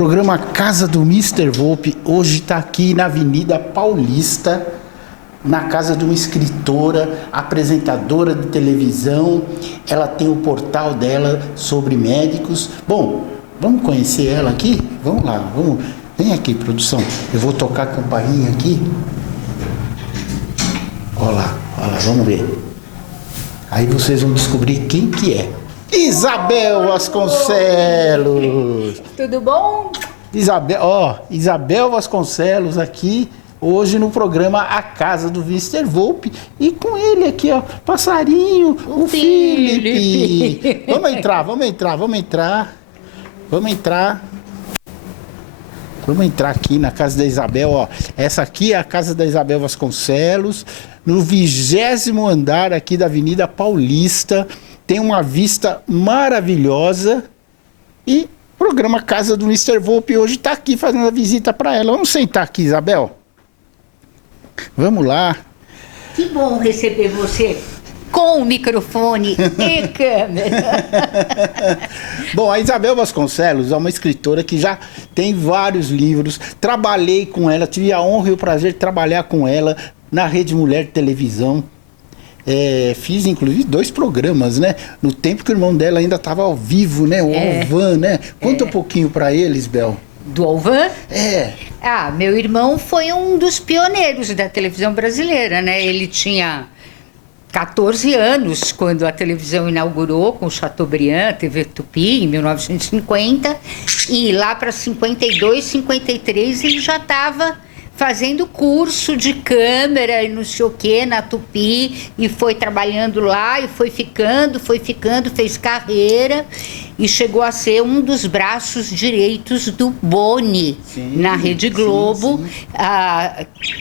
programa Casa do Mr. Volpe hoje está aqui na Avenida Paulista, na casa de uma escritora, apresentadora de televisão. Ela tem o portal dela sobre médicos. Bom, vamos conhecer ela aqui? Vamos lá, vamos. Vem aqui, produção. Eu vou tocar a campainha aqui. Olha lá, vamos ver. Aí vocês vão descobrir quem que é. Isabel Vasconcelos! Tudo bom? Isabel Vasconcelos aqui, hoje no programa A Casa do Mr. Volpe. E com ele aqui, ó, passarinho, o Felipe. Vamos entrar aqui na casa da Isabel, ó. Essa aqui é a casa da Isabel Vasconcelos, no 20º andar aqui da Avenida Paulista. Tem uma vista maravilhosa e o programa Casa do Mr. Volpe hoje está aqui fazendo a visita para ela. Vamos sentar aqui, Isabel? Vamos lá. Que bom receber você com o microfone e câmera. Bom, a Isabel Vasconcelos é uma escritora que já tem vários livros. Trabalhei com ela, tive a honra e o prazer de trabalhar com ela na Rede Mulher de Televisão. Fiz inclusive 2 programas, né? No tempo que o irmão dela ainda estava ao vivo, né? O Alvan, né? Conta um pouquinho para eles, Bel. Do Alvan? Meu irmão foi um dos pioneiros da televisão brasileira, né? Ele tinha 14 anos quando a televisão inaugurou com o Chateaubriand, TV Tupi, em 1950. E lá para 52, 53 ele já estava fazendo curso de câmera e não sei o que na Tupi, e foi trabalhando lá e foi ficando, fez carreira e chegou a ser um dos braços direitos do Boni na Rede Globo. Sim.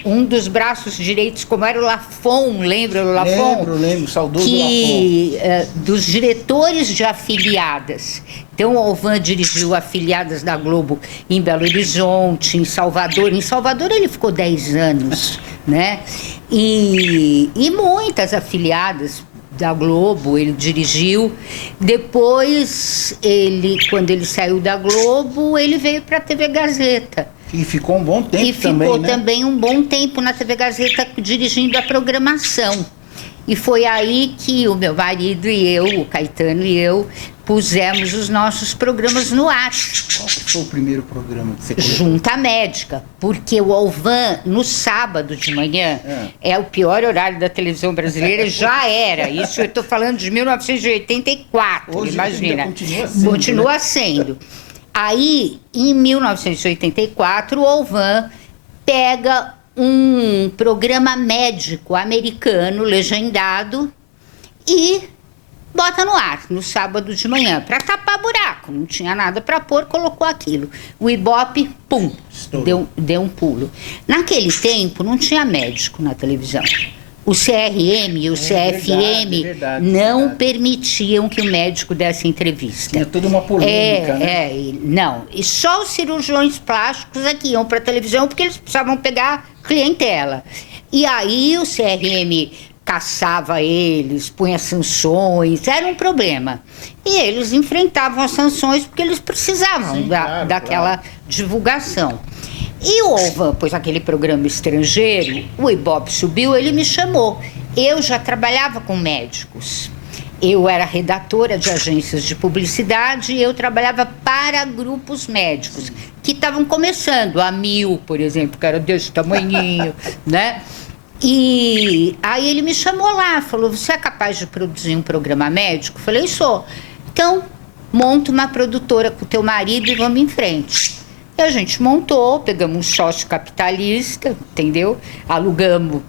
Um dos braços direitos, como era o Lafon, lembra o Lafon? Lembro, saudoso Lafon. Dos diretores de afiliadas. Então, o Alvan dirigiu afiliadas da Globo em Belo Horizonte, em Salvador. Em Salvador ele ficou 10 anos, né? E muitas afiliadas da Globo ele dirigiu. Depois, quando ele saiu da Globo, ele veio para a TV Gazeta. E ficou um bom tempo também, ficou também um bom tempo na TV Gazeta dirigindo a programação. E foi aí que o meu marido e eu, o Caetano e eu, pusemos os nossos programas no ar. Qual foi o primeiro programa que você colocou? Junta Médica, porque o Alvan, no sábado de manhã, é o pior horário da televisão brasileira, já era. Isso eu estou falando de 1984, hoje, imagina. Continua sendo. Aí, em 1984, o Alvan pega um programa médico americano, legendado, e bota no ar, no sábado de manhã, para tapar buraco. Não tinha nada para pôr, colocou aquilo. O Ibope, pum, deu um pulo. Naquele tempo, não tinha médico na televisão. O CRM e o CFM não permitiam que o médico desse entrevista. Tinha toda uma polêmica, né? Não. E só os cirurgiões plásticos aqui iam para a televisão porque eles precisavam pegar clientela. E aí o CRM caçava eles, punha sanções, era um problema. E eles enfrentavam as sanções porque eles precisavam daquela divulgação. E o Alvan pôs aquele programa estrangeiro, o Ibope subiu, ele me chamou. Eu já trabalhava com médicos. Eu era redatora de agências de publicidade e eu trabalhava para grupos médicos que estavam começando. A Mil, por exemplo, que era desse tamanhinho, né? E aí ele me chamou lá, falou, você é capaz de produzir um programa médico? Eu falei, sou. Então, monta uma produtora com o teu marido e vamos em frente. E a gente montou, pegamos um sócio capitalista, entendeu? Alugamos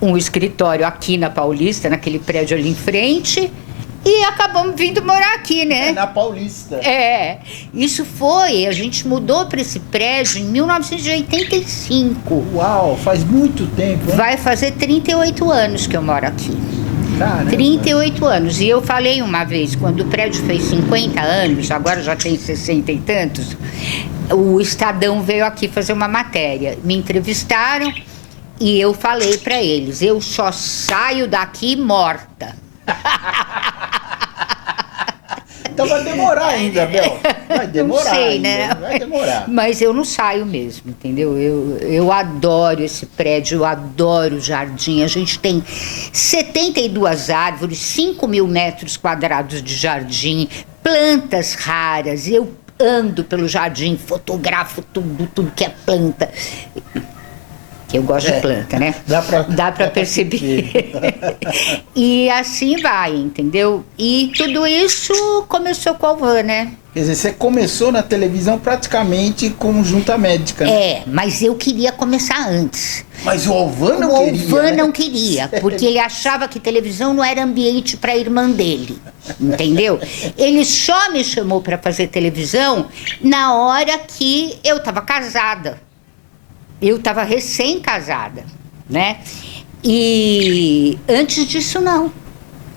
um escritório aqui na Paulista, naquele prédio ali em frente, e acabamos vindo morar aqui, né? Na Paulista. A gente mudou para esse prédio em 1985. Uau, faz muito tempo, hein? Vai fazer 38 anos que eu moro aqui. Caramba. 38 anos. E eu falei uma vez, quando o prédio fez 50 anos, agora já tem 60 e tantos, o Estadão veio aqui fazer uma matéria. Me entrevistaram e eu falei para eles, eu só saio daqui morta. Então vai demorar ainda, Bel. Vai demorar não sei, ainda, né? vai demorar. Mas eu não saio mesmo, entendeu? Eu adoro esse prédio, eu adoro o jardim. A gente tem 72 árvores, 5.000 metros quadrados de jardim, plantas raras. Eu ando pelo jardim, fotografo tudo que é planta. Eu gosto de planta, né? Dá pra perceber. E assim vai, entendeu? E tudo isso começou com a Alvan, né? Quer dizer, você começou na televisão praticamente como junta médica, né? É, mas eu queria começar antes. Mas o Alvan não queria, O Alvan né? não queria, porque ele achava que televisão não era ambiente para a irmã dele, entendeu? Ele só me chamou para fazer televisão na hora que eu estava casada. Eu estava recém-casada, né? E antes disso, não.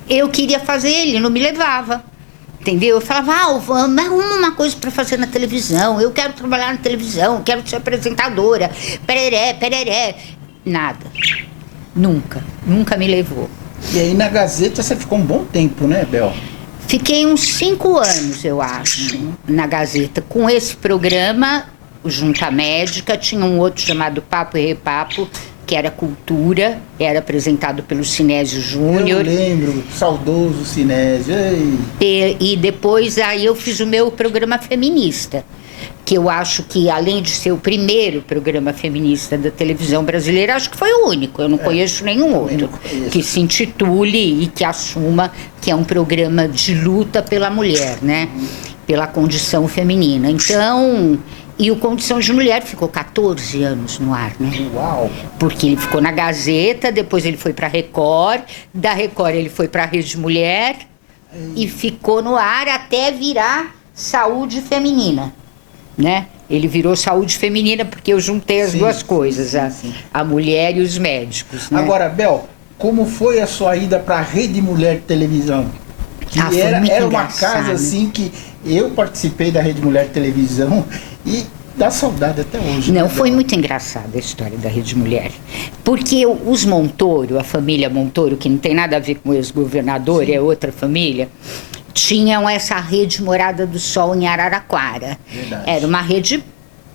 Eu queria fazer, ele não me levava, entendeu? Eu falava, Alvan, mas arruma uma coisa para fazer na televisão. Eu quero trabalhar na televisão, quero ser apresentadora. Pereré. Nada. Nunca me levou. E aí na Gazeta você ficou um bom tempo, né, Bel? Fiquei uns 5 anos, eu acho, na Gazeta, com esse programa... Junta Médica, tinha um outro chamado Papo e Repapo, que era cultura, era apresentado pelo Sinésio Júnior. Eu lembro, saudoso Sinésio. E depois aí eu fiz o meu programa feminista, que eu acho que além de ser o primeiro programa feminista da televisão brasileira, acho que foi o único, eu não conheço nenhum outro, que se intitule e que assuma que é um programa de luta pela mulher, né? Pela condição feminina. Então... E o Condição de Mulher ficou 14 anos no ar, né? Uau! Porque ele ficou na Gazeta, depois ele foi para a Record, da Record ele foi para a Rede Mulher e ficou no ar até virar Saúde Feminina, né? Ele virou Saúde Feminina porque eu juntei as duas coisas, a mulher e os médicos, né? Agora, Bel, como foi a sua ida para a Rede Mulher Televisão? Que era uma casa assim que eu participei da Rede Mulher Televisão e dá saudade até hoje. Não, né, foi Bel? muito engraçada a história da Rede Mulher. Porque os Montoro, a família Montoro, que não tem nada a ver com o ex-governador, é outra família, tinham essa rede Morada do Sol em Araraquara. Verdade. Era uma rede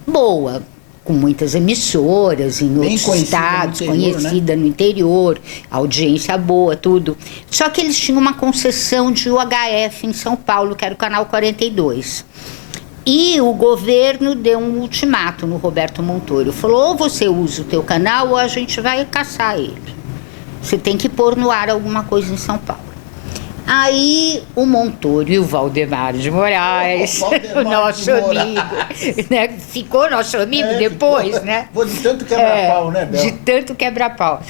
boa, com muitas emissoras em Bem outros estados, no interior, conhecida no interior, audiência boa, tudo. Só que eles tinham uma concessão de UHF em São Paulo, que era o Canal 42. E o governo deu um ultimato no Roberto Montoro. Falou, ou você usa o teu canal ou a gente vai caçar ele. Você tem que pôr no ar alguma coisa em São Paulo. Aí o Montoro e o Valdemar de Moraes, o nosso amigo, né? Ficou nosso amigo depois, ficou, né? De tanto quebra-pau, né, Bel? De tanto quebra-pau.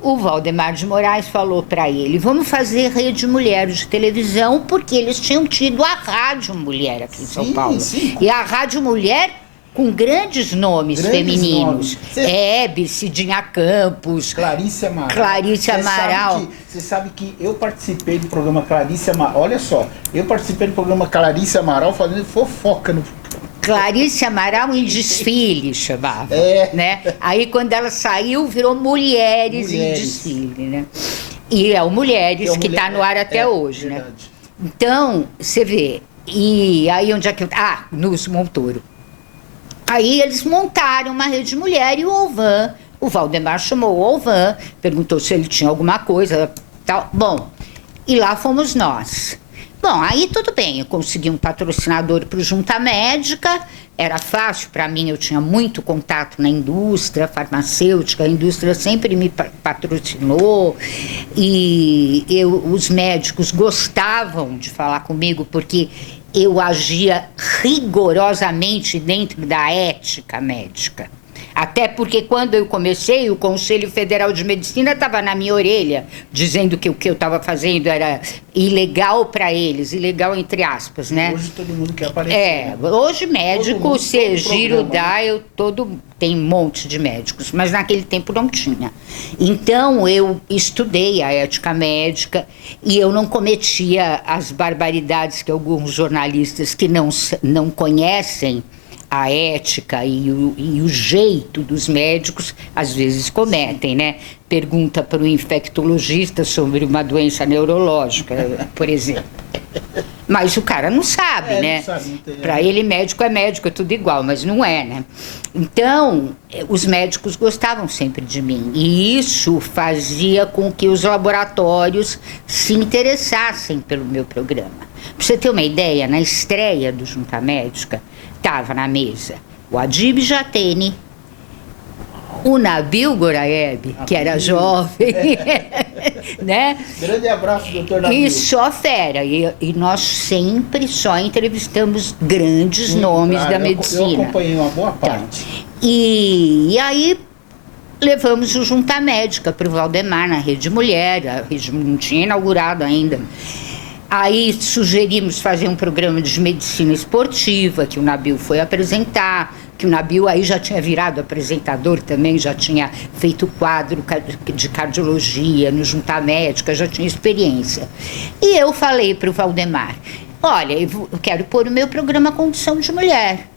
O Valdemar de Moraes falou para ele, vamos fazer Rede Mulher de televisão, porque eles tinham tido a Rádio Mulher aqui em São Paulo. Sim. E a Rádio Mulher com grandes nomes femininos. Hebe, Cidinha Campos, Clarice Amaral. Você sabe que eu participei do programa Clarice Amaral. Olha só, eu participei do programa Clarice Amaral fazendo fofoca no... Clarice Amaral em desfile, chamava, né? Aí quando ela saiu, virou Mulheres em Desfile, né? E é o Mulheres que está no ar até hoje, verdade. Né? Então, você vê, e aí onde é que eu... nos Montoro. Aí eles montaram uma Rede Mulher e o Alvan, o Valdemar chamou o Alvan, perguntou se ele tinha alguma coisa, tal. Bom, e lá fomos nós. Bom, aí tudo bem, eu consegui um patrocinador para o Junta Médica, era fácil para mim, eu tinha muito contato na indústria farmacêutica, a indústria sempre me patrocinou e os médicos gostavam de falar comigo porque eu agia rigorosamente dentro da ética médica. Até porque quando eu comecei, o Conselho Federal de Medicina estava na minha orelha, dizendo que o que eu estava fazendo era ilegal para eles, ilegal entre aspas, né? Hoje todo mundo quer aparecer. Hoje médico, se giro dá, tem um monte de médicos, mas naquele tempo não tinha. Então eu estudei a ética médica e eu não cometia as barbaridades que alguns jornalistas que não conhecem a ética e o jeito dos médicos, às vezes cometem, né? Pergunta para o infectologista sobre uma doença neurológica, por exemplo. Mas o cara não sabe, né? Não sabe, não tem, Para ele, médico, é tudo igual, mas não é, né? Então, os médicos gostavam sempre de mim. E isso fazia com que os laboratórios se interessassem pelo meu programa. Para você ter uma ideia, na estreia do Junta Médica, estava na mesa o Adib Jatene, o Nabil Goraeb, que era jovem, né? Grande abraço, doutor Nabil. E só fera. E nós sempre só entrevistamos grandes nomes da medicina. Eu acompanhei uma boa parte. Então, e aí levamos o Junta Médica para o Valdemar, na Rede Mulher. A Rede não tinha inaugurado ainda. Aí sugerimos fazer um programa de medicina esportiva, que o Nabil foi apresentar, que o Nabil aí já tinha virado apresentador também, já tinha feito quadro de cardiologia no Junta Médica, já tinha experiência. E eu falei para o Valdemar, olha, eu quero pôr o meu programa Condição de Mulher.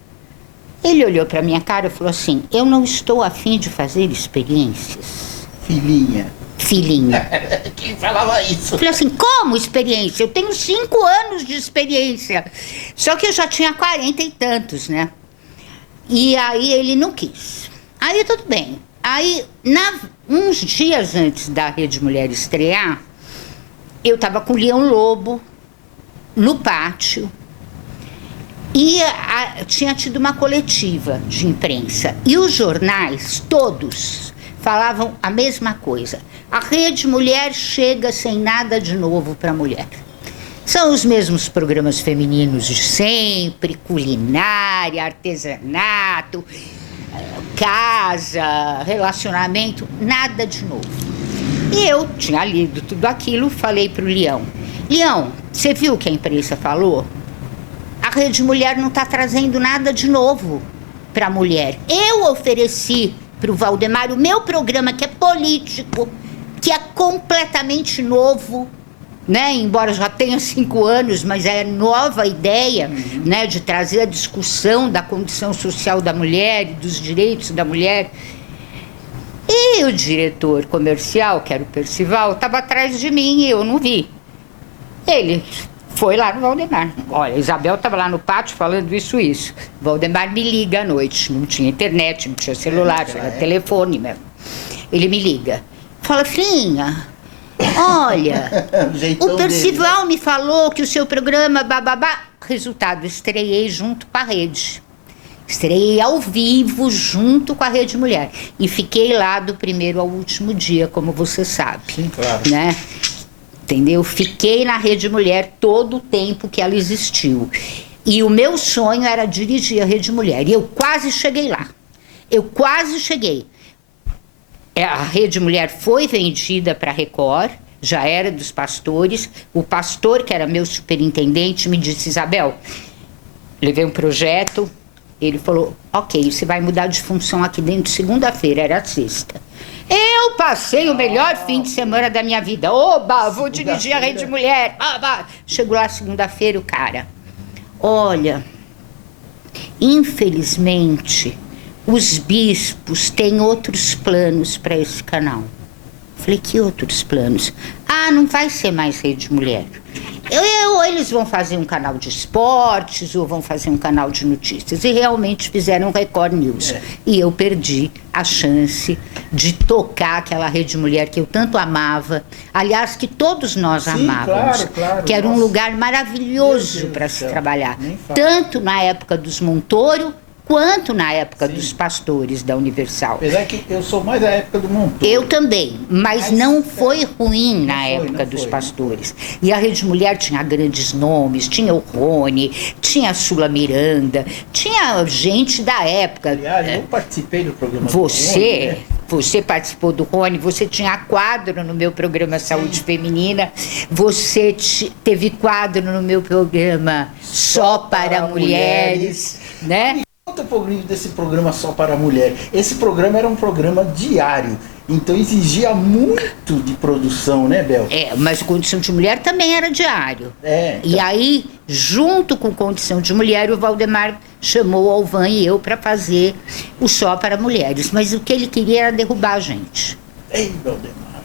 Ele olhou para minha cara e falou assim, eu não estou a fim de fazer experiências. Filhinha. Quem falava isso? Eu falei assim, como experiência? Eu tenho 5 anos de experiência. Só que eu já tinha 40 e tantos, né? E aí ele não quis. Aí tudo bem. Aí, uns dias antes da Rede Mulher estrear, eu estava com o Leão Lobo no pátio e tinha tido uma coletiva de imprensa. E os jornais, todos, falavam a mesma coisa. A Rede Mulher chega sem nada de novo para a mulher. São os mesmos programas femininos de sempre, culinária, artesanato, casa, relacionamento, nada de novo. E eu tinha lido tudo aquilo, falei para o Leão. Leão, você viu o que a imprensa falou? A Rede Mulher não está trazendo nada de novo para a mulher. Eu ofereci para o Valdemar o meu programa, que é político, que é completamente novo, né? Embora já tenha 5 anos, mas é nova ideia, né? De trazer a discussão da condição social da mulher e dos direitos da mulher. E o diretor comercial, que era o Percival, estava atrás de mim e eu não vi. Ele foi lá no Valdemar. Olha, a Isabel estava lá no pátio falando isso. Valdemar me liga à noite. Não tinha internet, não tinha celular, era telefone mesmo. Ele me liga. Fala, filhinha, olha, o Percival me falou que o seu programa bababá. Resultado, estreiei junto com a Rede. Estreiei ao vivo junto com a Rede Mulher. E fiquei lá do primeiro ao último dia, como você sabe. Sim, claro. Né? Entendeu? Fiquei na Rede Mulher todo o tempo que ela existiu. E o meu sonho era dirigir a Rede Mulher. E eu quase cheguei lá. A Rede Mulher foi vendida para a Record, já era dos pastores. O pastor, que era meu superintendente, me disse, Isabel, levei um projeto. Ele falou, ok, você vai mudar de função aqui dentro de segunda-feira, era sexta. Eu passei o melhor fim de semana da minha vida. Oba, vou dirigir a Rede Mulher. Chegou lá segunda-feira o cara. Olha, infelizmente, os bispos têm outros planos para esse canal. Falei, que outros planos? Não vai ser mais Rede Mulher. Ou eles vão fazer um canal de esportes, ou vão fazer um canal de notícias. E realmente fizeram um Record News. E eu perdi a chance de tocar aquela Rede Mulher que eu tanto amava. Aliás, que todos nós amávamos. Claro, que era um lugar maravilhoso para se trabalhar. Tanto na época dos Montoro, quanto na época dos pastores da Universal. Apesar que eu sou mais da época do Montoro. Eu também, mas não foi ruim na época dos pastores. E a Rede Mulher tinha grandes nomes, tinha o Rony, tinha a Sula Miranda, tinha gente da época. Aliás, eu participei do programa Você participou do Rony, você tinha quadro no meu programa Saúde Feminina, você teve quadro no meu programa Só para Mulheres, né? Conta um pouquinho desse programa Só para Mulher. Esse programa era um programa diário, então exigia muito de produção, né, Bel? Mas Condição de Mulher também era diário. Então. E aí, junto com Condição de Mulher, o Valdemar chamou o Alvan e eu para fazer o Só para Mulheres. Mas o que ele queria era derrubar a gente. Ei, Valdemar.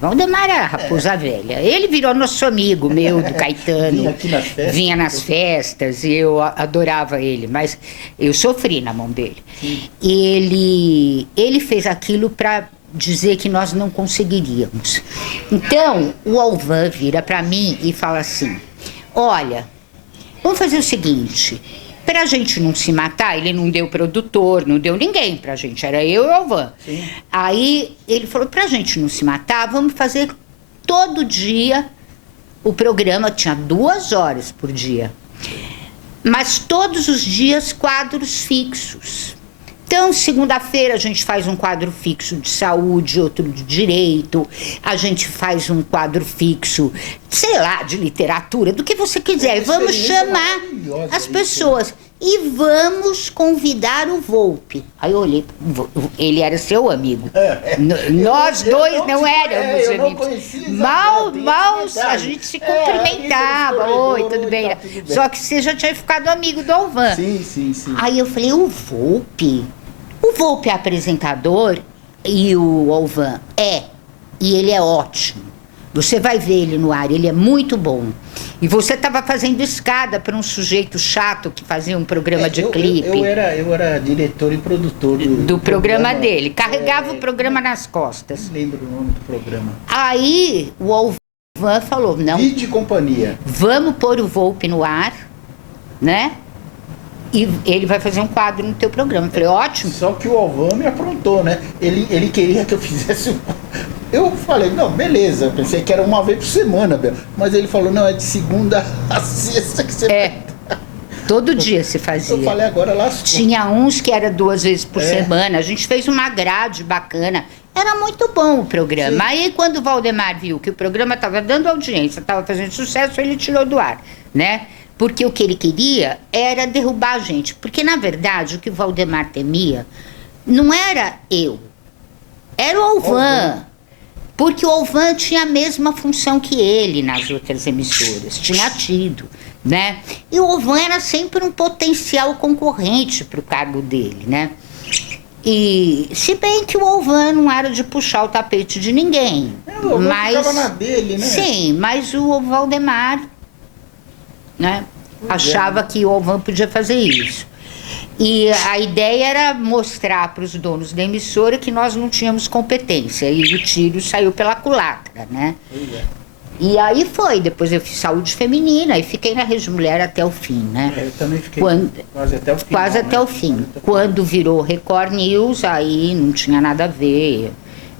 Valdemar era raposa velha. Ele virou nosso amigo, meu, do Caetano. Vinha aqui nas festas? Vinha nas festas, e eu adorava ele, mas eu sofri na mão dele. Ele fez aquilo para dizer que nós não conseguiríamos. Então, o Alvan vira para mim e fala assim, olha, vamos fazer o seguinte, para a gente não se matar, ele não deu produtor, não deu ninguém pra gente, era eu e o Alvan. Sim. Aí ele falou, para a gente não se matar, vamos fazer todo dia o programa, tinha 2 horas por dia, mas todos os dias quadros fixos. Então, segunda-feira a gente faz um quadro fixo de saúde, outro de direito, a gente faz um quadro fixo, sei lá, de literatura, do que você quiser. Vamos chamar as pessoas e vamos convidar o Volpe. Aí eu olhei, ele era seu amigo. Nós dois não éramos amigos. Mal, a gente se cumprimentava. Oi, tudo bem? Só que você já tinha ficado amigo do Alvan. Sim. Aí eu falei, o Volpe? O Volpe é apresentador e o Alvan e ele é ótimo. Você vai ver ele no ar, ele é muito bom. E você estava fazendo escada para um sujeito chato que fazia um programa de clipe. Eu era diretor e produtor do programa dele. Carregava o programa nas costas. Não lembro o nome do programa. Aí o Alvan falou, não... Vídeo e companhia. Vamos pôr o Volpe no ar, né? E ele vai fazer um quadro no teu programa. Eu falei, ótimo. Só que o Alvan me aprontou, né? Ele queria que eu fizesse um... Eu falei, não, beleza. Eu pensei que era uma vez por semana, mas ele falou, não, é de segunda a sexta que você vai... Todo dia se fazia. Eu falei, agora lascou. Tinha uns que era 2 vezes por semana. A gente fez uma grade bacana. Era muito bom o programa. Sim. Aí, quando o Valdemar viu que o programa estava dando audiência, estava fazendo sucesso, ele tirou do ar, né? Porque o que ele queria era derrubar a gente. Porque, na verdade, o que o Valdemar temia não era eu. Era o Alvan. Porque o Alvan tinha a mesma função que ele nas outras emissoras. Tinha tido, né? E o Alvan era sempre um potencial concorrente para o cargo dele, né? E se bem que o Alvan não era de puxar o tapete de ninguém. O Alvan ficava na dele, né? Sim, mas o Valdemar, né, achava que o Alvan podia fazer isso. E a ideia era mostrar para os donos da emissora que nós não tínhamos competência. E o tiro saiu pela culatra, né? E aí foi. Depois eu fiz saúde feminina e fiquei na Rede Mulher até o fim, né? Eu também fiquei quase até o fim. Quase até o fim. Quando virou Record News, aí não tinha nada a ver.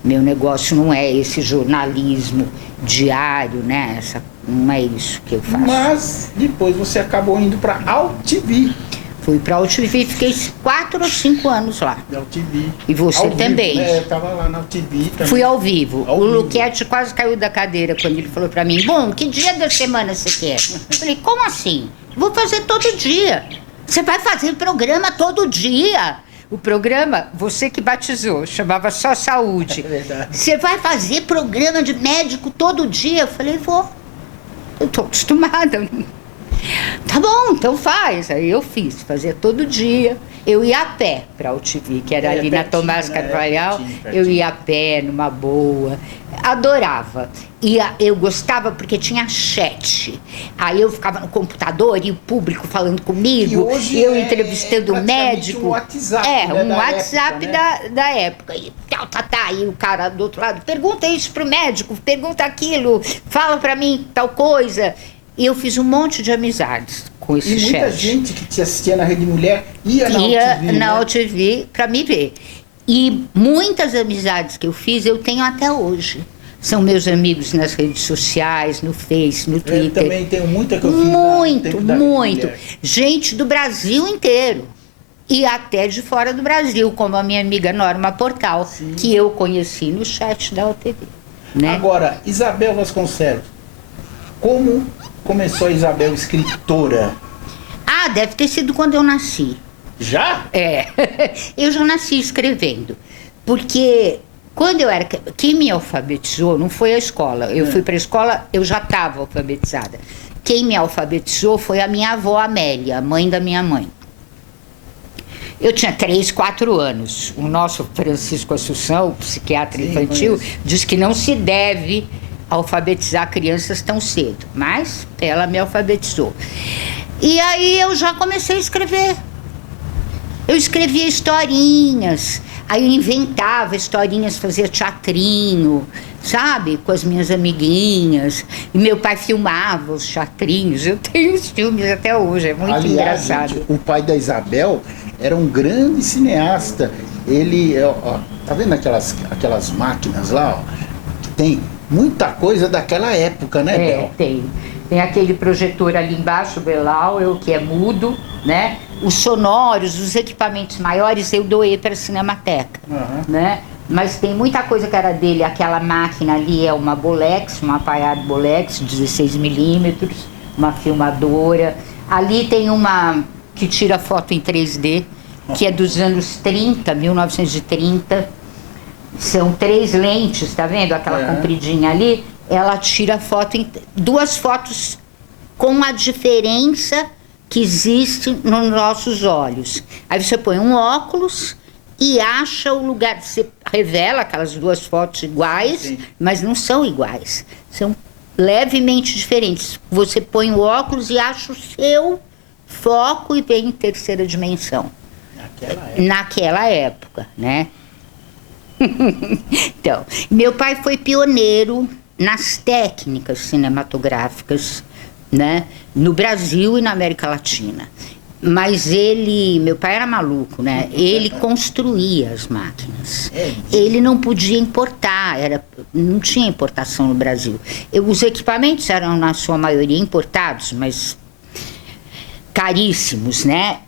Meu negócio não é esse jornalismo diário, né? Não é isso que eu faço. Mas depois você acabou indo para AltV. Fui para a AltV, fiquei 4 ou 5 anos lá. Da AltV. E você ao também. Vivo, né? Eu estava lá na AltV também. Fui ao vivo. Ao o vivo. Luquete quase caiu da cadeira quando ele falou para mim, bom, que dia da semana você quer? Eu falei, como assim? Vou fazer todo dia. Você vai fazer programa todo dia. O programa, você que batizou, chamava Só Saúde. É verdade. Você vai fazer programa de médico todo dia? Eu falei, vou. Eu tô acostumada. Tá bom, então faz. Aí eu fiz, fazia todo dia. Eu ia a pé para a AltV, que era ali na Tomás Carvalhal. Eu ia a pé, numa boa. Adorava. E eu gostava porque tinha chat. Aí eu ficava no computador e o público falando comigo. E eu entrevistando o médico. Um WhatsApp, um WhatsApp da época. E e o cara do outro lado, pergunta isso pro médico, pergunta aquilo, fala para mim tal coisa. E eu fiz um monte de amizades com esse chefe. E muita gente que te assistia na Rede Mulher ia na AltV para me ver. E muitas amizades que eu fiz, eu tenho até hoje. São meus amigos nas redes sociais, no Face, no Twitter. Eu também tenho muita que eu fiz muito. Gente do Brasil inteiro. E até de fora do Brasil, como a minha amiga Norma Portal, sim, que eu conheci no chat da AltV. Né? Agora, Isabel Vasconcelos, como começou a Isabel escritora? Ah, deve ter sido quando eu nasci. Já? Eu já nasci escrevendo. Porque quando eu era... Quem me alfabetizou não foi a escola. Eu fui para a escola, eu já estava alfabetizada. Quem me alfabetizou foi a minha avó Amélia, a mãe da minha mãe. Eu tinha 3, 4 anos. O nosso Francisco Assunção, psiquiatra infantil, diz que não se deve alfabetizar crianças tão cedo. Mas ela me alfabetizou. E aí eu já comecei a escrever. Eu escrevia historinhas, aí eu inventava historinhas, fazia teatrinho, sabe? Com as minhas amiguinhas. E meu pai filmava os teatrinhos. Eu tenho os filmes até hoje, é muito engraçado. Gente, o pai da Isabel era um grande cineasta. Ele, ó, tá vendo aquelas máquinas lá, ó? Tem muita coisa daquela época, né, Bel? Tem. Tem aquele projetor ali embaixo, o Belau, que é mudo, né? Os sonoros, os equipamentos maiores eu doei para a Cinemateca, né? Mas tem muita coisa que era dele. Aquela máquina ali é uma Bolex, uma Payard Bolex, 16mm, uma filmadora. Ali tem uma que tira foto em 3D, que é dos anos 30, 1930. São 3 lentes, tá vendo? Aquela compridinha ali. Ela tira foto, 2 fotos com a diferença que existe nos nossos olhos. Aí você põe um óculos e acha o lugar, você revela aquelas 2 fotos iguais, sim, mas não são iguais, são levemente diferentes. Você põe o óculos e acha o seu foco e vem em 3ª dimensão. Naquela época, né? Então, meu pai foi pioneiro nas técnicas cinematográficas, né, no Brasil e na América Latina. Mas meu pai era maluco, né? Ele construía as máquinas. Ele não podia importar, não tinha importação no Brasil. Os equipamentos eram, na sua maioria, importados, mas caríssimos, né?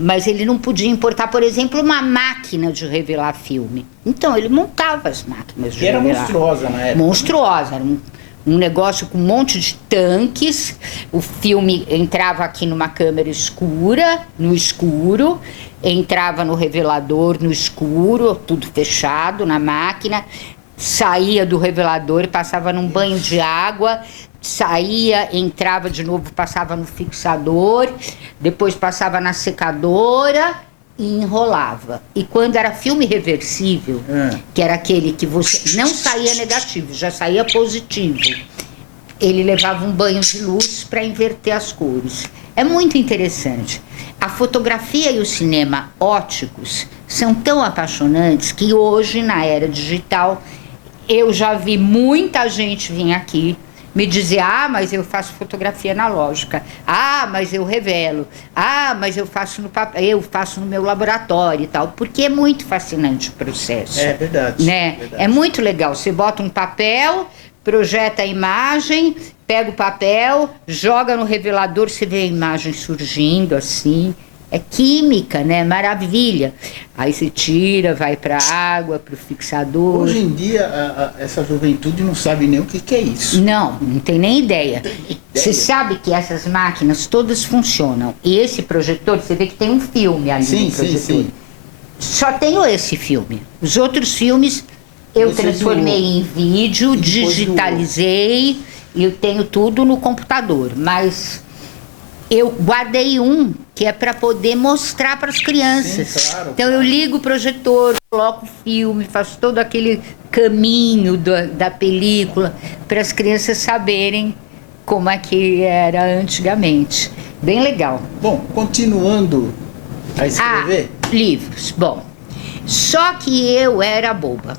Mas ele não podia importar, por exemplo, uma máquina de revelar filme. Então, ele montava as máquinas de revelar. Era monstruosa na época. Monstruosa, era um negócio com um monte de tanques. O filme entrava aqui numa câmera escura, no escuro, entrava no revelador no escuro, tudo fechado na máquina, saía do revelador, passava num banho de água, saía, entrava de novo, passava no fixador, depois passava na secadora e enrolava. E quando era filme reversível, que era aquele que você não saía negativo, já saía positivo, ele levava um banho de luz para inverter as cores. É muito interessante. A fotografia e o cinema óticos são tão apaixonantes que hoje, na era digital, eu já vi muita gente vir aqui me dizer: mas eu faço fotografia analógica, mas eu revelo, mas eu faço no papel, eu faço no meu laboratório e tal, porque é muito fascinante o processo. É verdade. Né? Verdade. É muito legal. Você bota um papel, projeta a imagem, pega o papel, joga no revelador, você vê a imagem surgindo assim. É química, né? Maravilha. Aí você tira, vai para a água, para o fixador. Hoje em dia, essa juventude não sabe nem o que é isso. Não tem nem ideia. Você sabe que essas máquinas todas funcionam. E esse projetor, você vê que tem um filme ali no projetor. Sim. Só tenho esse filme. Os outros filmes eu transformei em vídeo, digitalizei, e eu tenho tudo no computador. Mas eu guardei um que é para poder mostrar para as crianças. Sim, claro, então eu ligo o projetor, coloco o filme, faço todo aquele caminho da película para as crianças saberem como é que era antigamente. Bem legal. Bom, continuando a escrever. Livros. Bom, só que eu era boba.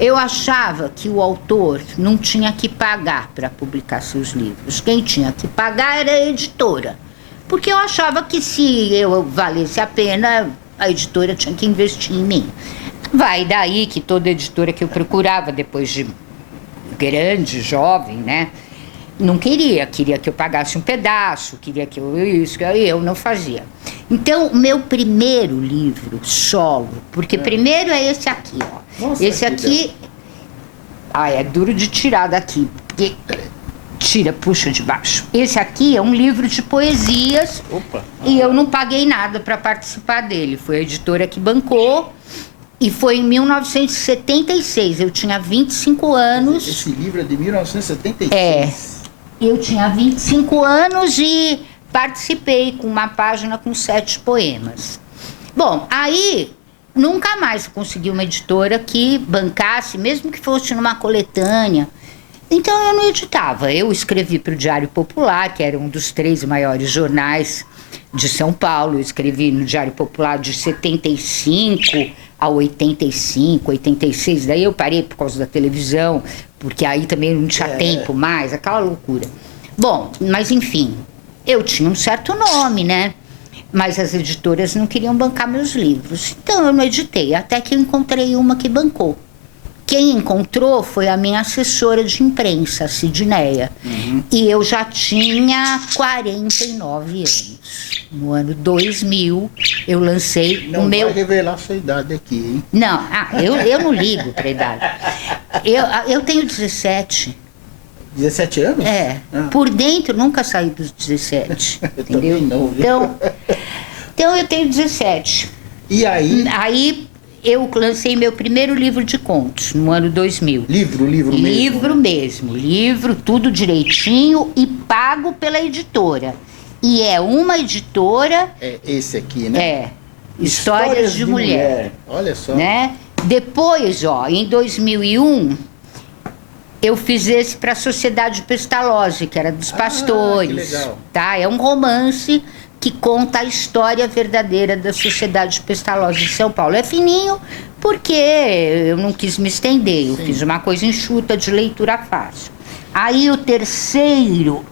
Eu achava que o autor não tinha que pagar para publicar seus livros. Quem tinha que pagar era a editora. Porque eu achava que se eu valesse a pena, a editora tinha que investir em mim. Vai daí que toda editora que eu procurava, depois de grande, jovem, né? Não queria que eu pagasse um pedaço, queria que eu não fazia. Então, o meu primeiro livro, solo, porque primeiro é esse aqui, ó. Nossa, esse aqui, é duro de tirar daqui, porque puxa de baixo. Esse aqui é um livro de poesias. Opa. E eu não paguei nada para participar dele. Foi a editora que bancou. E foi em 1976, eu tinha 25 anos. Esse livro é de 1976? Eu tinha 25 anos e participei com uma página com 7 poemas. Bom, aí nunca mais consegui uma editora que bancasse, mesmo que fosse numa coletânea. Então eu não editava. Eu escrevi para o Diário Popular, que era um dos 3 maiores jornais de São Paulo. Eu escrevi no Diário Popular de 75 a 85, 86. Daí eu parei por causa da televisão, porque aí também não tinha tempo mais, aquela loucura. Bom, mas enfim, eu tinha um certo nome, né? Mas as editoras não queriam bancar meus livros. Então eu não editei, até que eu encontrei uma que bancou. Quem encontrou foi a minha assessora de imprensa, a Sidneia. E eu já tinha 49 anos. No ano 2000, eu lancei não o meu... Não vai revelar a sua idade aqui, hein? Não, eu não ligo para a idade. Eu tenho 17. 17 anos? É. Por dentro, nunca saí dos 17. Entendeu? Não, viu? Então, eu tenho 17. E aí? Aí... eu lancei meu primeiro livro de contos, no ano 2000. Livro mesmo? Livro mesmo. Livro, tudo direitinho e pago pela editora. E é uma editora... É esse aqui, né? É. Histórias de mulher. Olha só. Né? Depois, em 2001, eu fiz esse para a Sociedade Pestalozzi, que era dos pastores. Que legal. Tá? É um romance que conta a história verdadeira da Sociedade Pestalozzi de São Paulo. É fininho porque eu não quis me estender, eu fiz uma coisa enxuta, de leitura fácil. Aí o terceiro...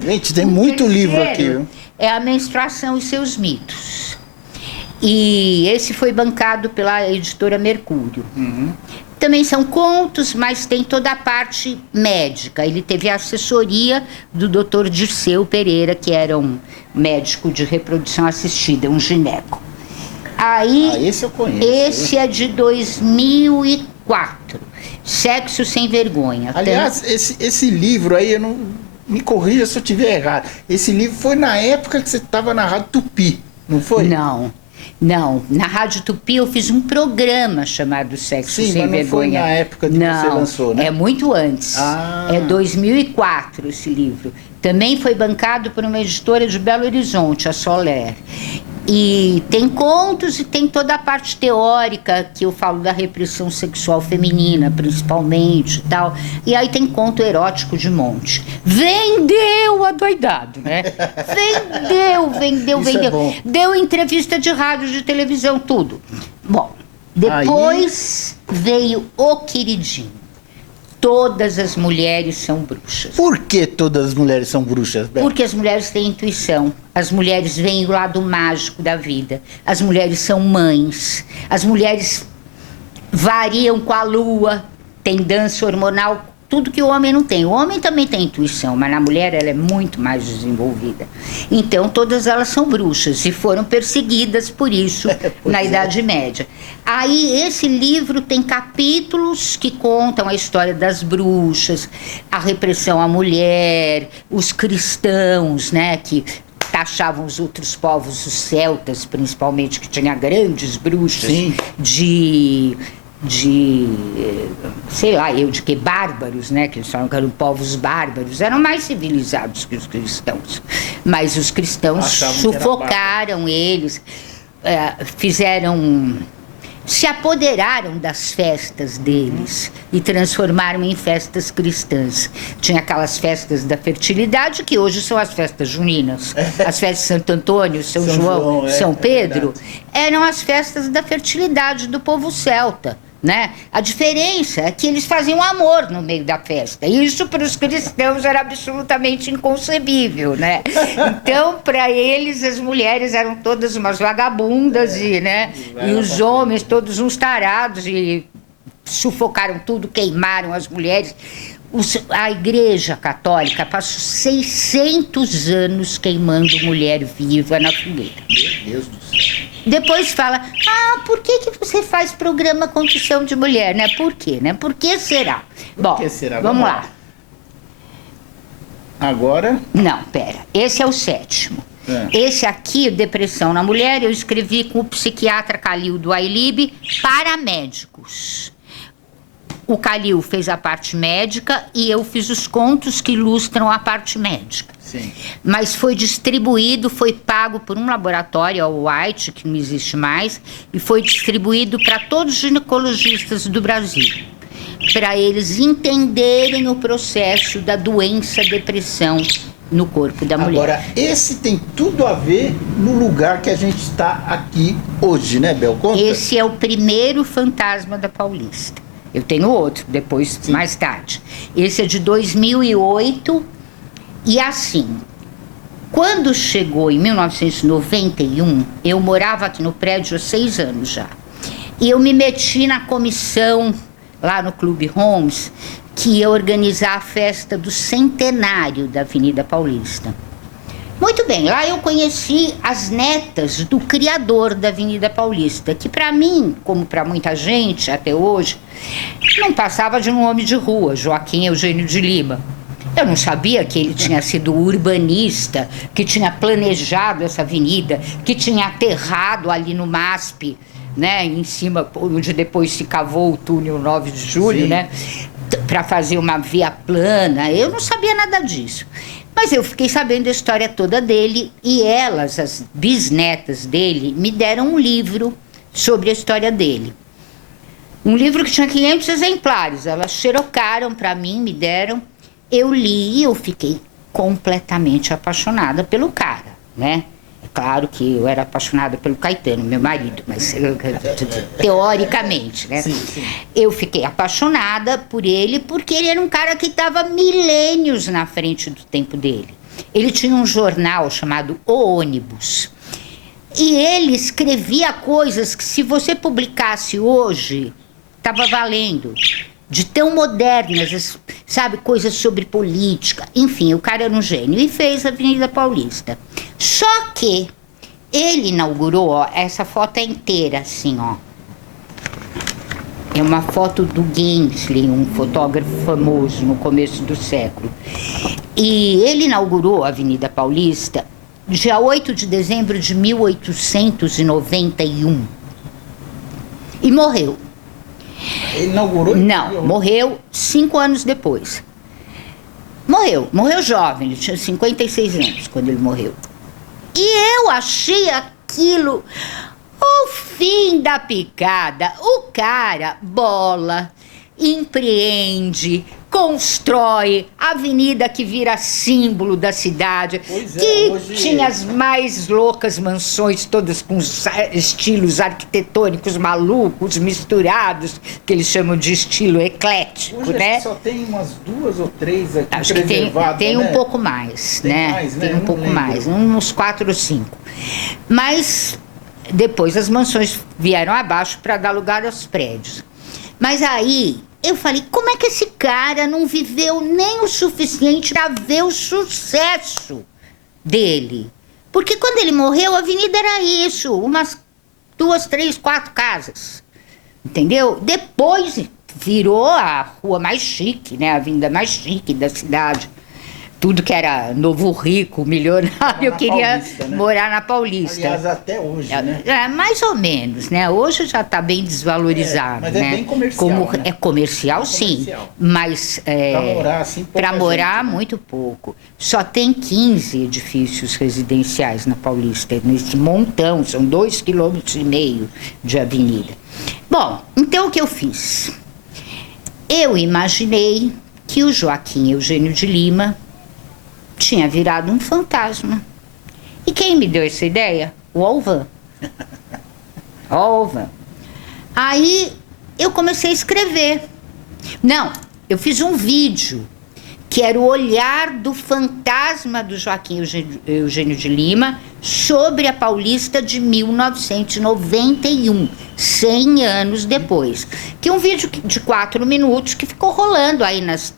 Gente, tem muito livro aqui, viu? É A Menstruação e Seus Mitos. E esse foi bancado pela editora Mercúrio. Também são contos, mas tem toda a parte médica. Ele teve a assessoria do Dr. Dirceu Pereira, que era um médico de reprodução assistida, um gineco. Aí, esse eu conheço. Esse é de 2004. Sexo Sem Vergonha. Aliás, esse livro aí, eu não... me corrija se eu estiver errado. Esse livro foi na época que você estava na Rádio Tupi, não foi? Não. Na Rádio Tupi eu fiz um programa chamado Sexo Sem mas não Vergonha. Foi na época que você lançou, né? É muito antes. É 2004 esse livro. Também foi bancado por uma editora de Belo Horizonte, a Soler. E tem contos e tem toda a parte teórica, que eu falo da repressão sexual feminina, principalmente, e tal. E aí tem conto erótico de monte. Vendeu adoidado, né? Vendeu. É bom. Deu entrevista de rádio, de televisão, tudo. Bom, depois veio O Queridinho. Todas as mulheres são bruxas. Por que todas as mulheres são bruxas, Bela? Porque as mulheres têm intuição. As mulheres veem o lado mágico da vida. As mulheres são mães. As mulheres variam com a lua. Tem dança hormonal. Tudo que o homem não tem. O homem também tem intuição, mas na mulher ela é muito mais desenvolvida. Então, todas elas são bruxas e foram perseguidas por isso na Idade Média. Aí, esse livro tem capítulos que contam a história das bruxas, a repressão à mulher, os cristãos, né, que taxavam os outros povos, os celtas, principalmente, que tinha grandes bruxas de sei lá de que bárbaros, né? Que eles falam que eram povos bárbaros, eram mais civilizados que os cristãos. Mas os cristãos sufocaram eles, se apoderaram das festas deles e transformaram em festas cristãs. Tinha aquelas festas da fertilidade, que hoje são as festas juninas. As festas de Santo Antônio, São João, São Pedro, eram as festas da fertilidade do povo celta. Né? A diferença é que eles faziam amor no meio da festa. Isso para os cristãos era absolutamente inconcebível, né? Então, para eles, as mulheres eram todas umas vagabundas e os homens todos uns tarados e sufocaram tudo, queimaram as mulheres. A Igreja Católica passou 600 anos queimando mulher viva na fogueira. Meu Deus do céu. Depois fala, por que você faz programa Confissão de Mulher, né? Por quê, né? Por que será? Vamos lá. Agora? Não, pera. Esse é o 7º. Esse aqui, Depressão na Mulher, eu escrevi com o psiquiatra Calil do Ailib para médicos. O Calil fez a parte médica e eu fiz os contos que ilustram a parte médica. Sim. Mas foi distribuído, foi pago por um laboratório, o White, que não existe mais, e foi distribuído para todos os ginecologistas do Brasil, para eles entenderem o processo da doença depressão no corpo da mulher. Agora, esse tem tudo a ver no lugar que a gente está aqui hoje, né, Bel? Conta. Esse é o primeiro fantasma da Paulista. Eu tenho outro, depois, Sim. mais tarde. Esse é de 2008. E assim, quando chegou em 1991, eu morava aqui no prédio há 6 anos já. E eu me meti na comissão, lá no Clube Holmes, que ia organizar a festa do centenário da Avenida Paulista. Muito bem, lá eu conheci as netas do criador da Avenida Paulista, que para mim, como para muita gente até hoje, não passava de um homem de rua, Joaquim Eugênio de Lima. Eu não sabia que ele tinha sido urbanista, que tinha planejado essa avenida, que tinha aterrado ali no MASP, né, em cima, onde depois se cavou o túnel 9 de julho, Sim. né, para fazer uma via plana. Eu não sabia nada disso. Mas eu fiquei sabendo a história toda dele e elas, as bisnetas dele, me deram um livro sobre a história dele. Um livro que tinha 500 exemplares. Elas xerocaram para mim, me deram. Eu li e eu fiquei completamente apaixonada pelo cara, né? É claro que eu era apaixonada pelo Caetano, meu marido, mas teoricamente, né? Sim, sim. Eu fiquei apaixonada por ele porque ele era um cara que estava milênios na frente do tempo dele. Ele tinha um jornal chamado O Ônibus. E ele escrevia coisas que, se você publicasse hoje, estava valendo. De tão modernas, sabe, coisas sobre política. Enfim, o cara era um gênio e fez a Avenida Paulista. Só que ele inaugurou, ó, essa foto é inteira, assim, ó. É uma foto do Gensler, um fotógrafo famoso no começo do século. E ele inaugurou a Avenida Paulista dia 8 de dezembro de 1891. E morreu. Ele inaugurou? Não, morreu 5 anos depois. Morreu jovem, ele tinha 56 anos quando ele morreu. E eu achei aquilo o fim da picada. O cara bola, empreende, constrói a avenida que vira símbolo da cidade, Pois é, que hoje- tinha as mais loucas mansões, todas com estilos arquitetônicos malucos, misturados, que eles chamam de estilo eclético, Hoje acho né? que só tem umas 2 ou 3 aqui Acho que preservadas, tem né? um pouco mais, Tem né? mais, né? Tem Eu um não pouco lembro. mais, uns 4 ou 5. Mas depois as mansões vieram abaixo para dar lugar aos prédios. Mas aí eu falei, como é que esse cara não viveu nem o suficiente para ver o sucesso dele? Porque quando ele morreu, a avenida era isso, umas 2, 3, 4 casas. Entendeu? Depois virou a rua mais chique, né? A avenida mais chique da cidade. Tudo que era novo rico, milionário, eu Na queria Paulista, né? morar na Paulista. Aliás, até hoje, né? Mais ou menos, né? Hoje já está bem desvalorizado, mas é né? bem comercial, Como, né? É comercial, É sim. comercial. Mas Pra morar, assim, pouca para morar, gente, né? muito pouco. Só tem 15 edifícios residenciais na Paulista, nesse montão, são 2,5 km de avenida. Bom, então o que eu fiz? Eu imaginei que o Joaquim Eugênio de Lima tinha virado um fantasma. E quem me deu essa ideia? O Alvan. Alvan. Aí eu comecei a escrever. Não, eu fiz um vídeo que era o olhar do fantasma do Joaquim Eugênio de Lima sobre a Paulista de 1991, 100 anos depois. Que é um vídeo de 4 minutos que ficou rolando aí nas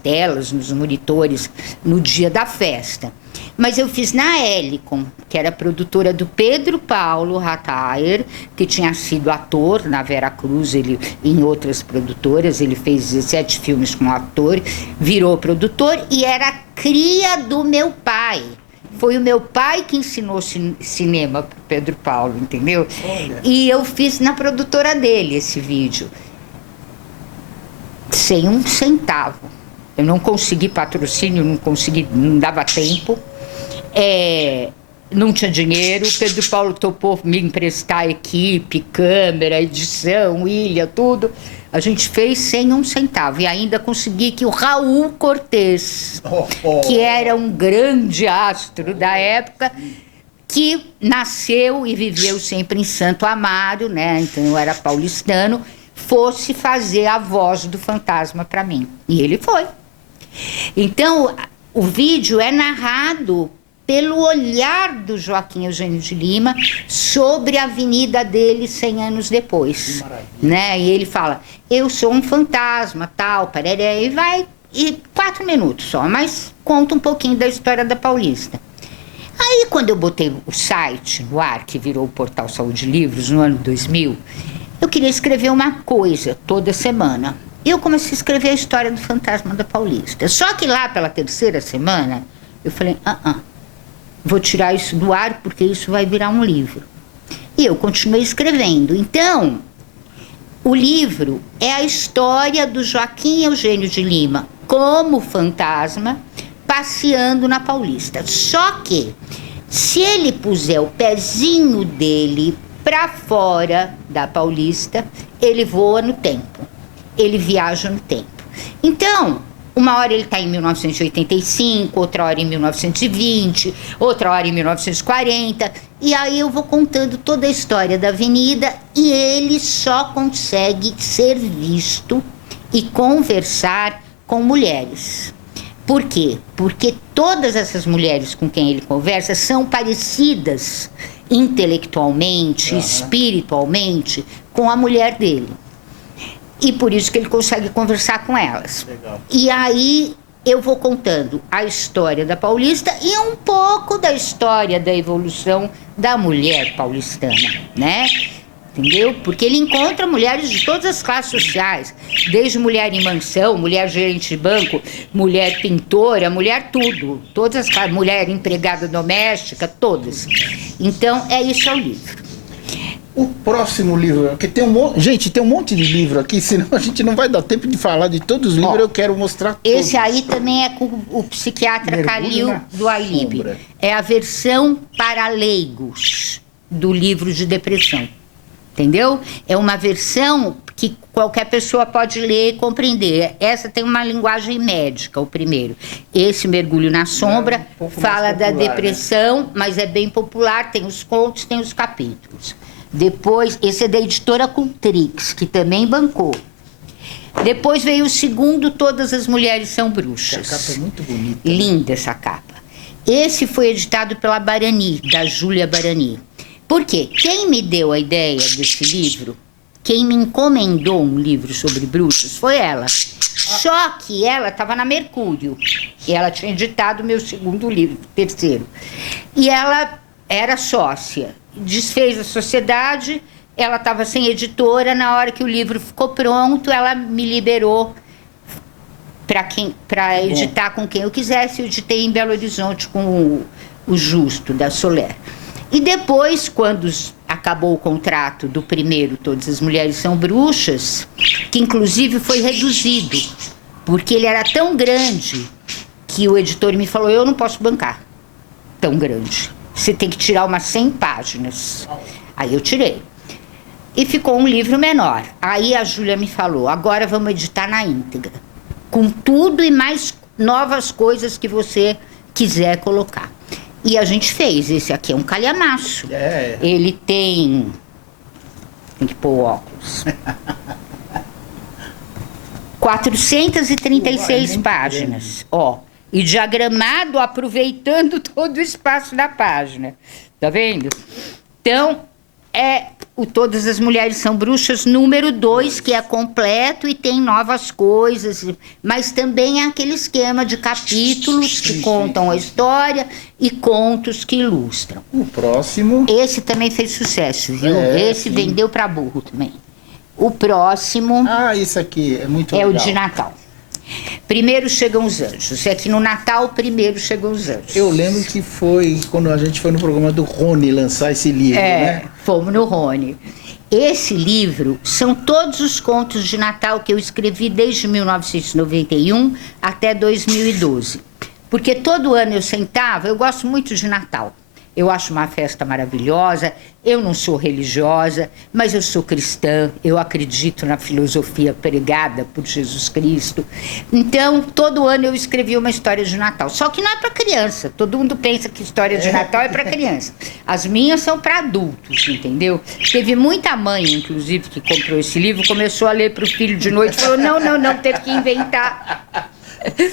telas, nos monitores, no dia da festa. Mas eu fiz na Helicon, que era produtora do Pedro Paulo Rattayer, que tinha sido ator na Vera Cruz, ele em outras produtoras, ele fez 17 filmes como ator, virou produtor e era cria do meu pai. Foi o meu pai que ensinou cinema para Pedro Paulo, entendeu? Olha. E eu fiz na produtora dele esse vídeo. sem um centavo. Eu não consegui patrocínio, não dava tempo. Não tinha dinheiro. Pedro Paulo topou me emprestar equipe, câmera, edição, ilha, tudo. A gente fez sem um centavo. E ainda consegui que o Raul Cortez, que era um grande astro da época, que nasceu e viveu sempre em Santo Amaro, né? Então eu era paulistano, fosse fazer a voz do fantasma para mim. E ele foi. Então, o vídeo é narrado pelo olhar do Joaquim Eugênio de Lima sobre a avenida dele 100 anos depois, né? E ele fala, eu sou um fantasma, tal, pareré, e vai, e 4 minutos só, mas conta um pouquinho da história da Paulista. Aí, quando eu botei o site no ar, que virou o Portal Saúde Livros, no ano 2000, eu queria escrever uma coisa toda semana. Eu comecei a escrever a história do fantasma da Paulista. Só que lá, pela 3ª semana, eu falei, vou tirar isso do ar porque isso vai virar um livro. E eu continuei escrevendo. Então, o livro é a história do Joaquim Eugênio de Lima como fantasma passeando na Paulista. Só que, se ele puser o pezinho dele para fora da Paulista, ele voa no tempo. Ele viaja no tempo. Então, uma hora ele está em 1985, outra hora em 1920, outra hora em 1940. E aí eu vou contando toda a história da avenida e ele só consegue ser visto e conversar com mulheres. Por quê? Porque todas essas mulheres com quem ele conversa são parecidas intelectualmente, espiritualmente, com a mulher dele. E por isso que ele consegue conversar com elas. Legal. E aí eu vou contando a história da Paulista e um pouco da história da evolução da mulher paulistana, né? Entendeu? Porque ele encontra mulheres de todas as classes sociais, desde mulher em mansão, mulher gerente de banco, mulher pintora, mulher tudo, todas as classes, mulher empregada doméstica, todas. Então, isso é o livro. O próximo livro, porque tem gente, tem um monte de livro aqui, senão a gente não vai dar tempo de falar de todos os livros, eu quero mostrar todos. Esse aí também é com o psiquiatra Calil do Ailib. É a versão para leigos do livro de depressão. Entendeu? É uma versão que qualquer pessoa pode ler e compreender. Essa tem uma linguagem médica, o primeiro. Esse Mergulho na Sombra fala da depressão, né? Mas é bem popular, tem os contos, tem os capítulos. Depois, esse é da editora Cultrix, que também bancou. Depois veio o segundo, Todas as Mulheres São Bruxas. A capa é muito bonita. Linda essa capa. Esse foi editado pela Barani, da Júlia Barani. Por quê? Quem me deu a ideia desse livro, quem me encomendou um livro sobre bruxas, foi ela. Só que ela estava na Mercúrio. E ela tinha editado o meu segundo livro, terceiro. E ela era sócia. Desfez a sociedade, ela estava sem editora. Na hora que o livro ficou pronto, ela me liberou para editar com quem eu quisesse. Eu editei em Belo Horizonte com o Justo, da Soler. E depois, quando acabou o contrato do primeiro, Todas as Mulheres São Bruxas, que inclusive foi reduzido, porque ele era tão grande que o editor me falou, eu não posso bancar tão grande. Você tem que tirar umas 100 páginas. Aí eu tirei. E ficou um livro menor. Aí a Júlia me falou, agora vamos editar na íntegra. Com tudo e mais novas coisas que você quiser colocar. E a gente fez. Esse aqui é um calhamaço. Ele tem que pôr o óculos. 436 páginas. Ó. E diagramado, aproveitando todo o espaço da página. Tá vendo? Então, o Todas as Mulheres São Bruxas, número 2, que é completo e tem novas coisas. Mas também é aquele esquema de capítulos que contam a história e contos que ilustram. O próximo... Esse também fez sucesso, viu? Esse vendeu para burro também. O próximo... isso aqui é muito legal. É o de Natal. Primeiro Chegam os Anjos. É que no Natal, primeiro chegam os anjos. Eu lembro que foi quando a gente foi no programa do Rony lançar esse livro, né? Fomos no Rony. Esse livro são todos os contos de Natal que eu escrevi desde 1991 até 2012. Porque todo ano eu sentava, eu gosto muito de Natal. Eu acho uma festa maravilhosa, eu não sou religiosa, mas eu sou cristã, eu acredito na filosofia pregada por Jesus Cristo. Então, todo ano eu escrevi uma história de Natal. Só que não é para criança, todo mundo pensa que história de Natal é para criança. As minhas são para adultos, entendeu? Teve muita mãe, inclusive, que comprou esse livro, começou a ler para o filho de noite e falou, não, teve que inventar.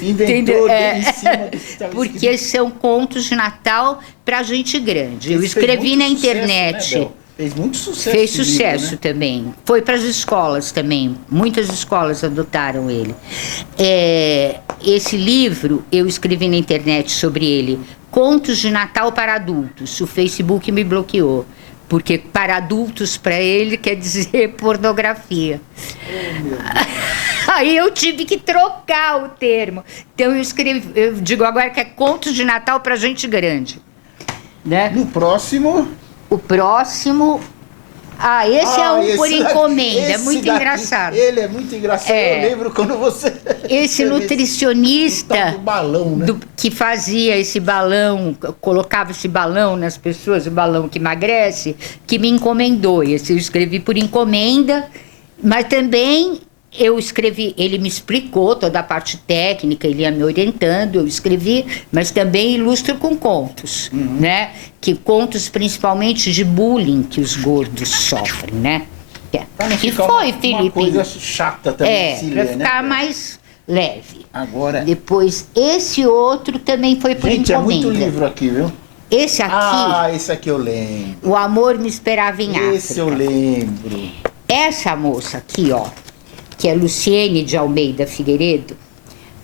Inventou em cima do que estava porque escrito. são contos de Natal para gente grande. Eu Esse fez escrevi muito na sucesso, internet. né, Bel? Fez muito sucesso. Fez esse livro, sucesso né? também. Foi para as escolas também. Muitas escolas adotaram ele. Esse livro eu escrevi na internet sobre ele. Contos de Natal para adultos. O Facebook me bloqueou. Porque para adultos, para ele, quer dizer pornografia. Aí eu tive que trocar o termo. Então eu digo agora que é contos de Natal para gente grande. Né? No próximo... O próximo... esse é um por encomenda, é muito engraçado. Ele é muito engraçado, eu lembro quando você... Esse nutricionista do balão, né? que fazia esse balão, colocava esse balão nas pessoas, o balão que emagrece, que me encomendou. Esse eu escrevi por encomenda, mas também eu escrevi, ele me explicou toda a parte técnica, ele ia me orientando, eu escrevi, mas também ilustro com contos, né? Que contos principalmente de bullying que os gordos sofrem, né? Pra não Que ficar foi, uma Felipe? coisa chata também de se Pra ler, né? ficar mais leve. Agora... Depois, esse outro também foi por Gente, encomenda. é muito livro aqui, viu? Esse aqui, esse aqui eu lembro. O Amor Me Esperava em África. Esse eu lembro. Essa moça aqui, ó, que é Luciene de Almeida Figueiredo,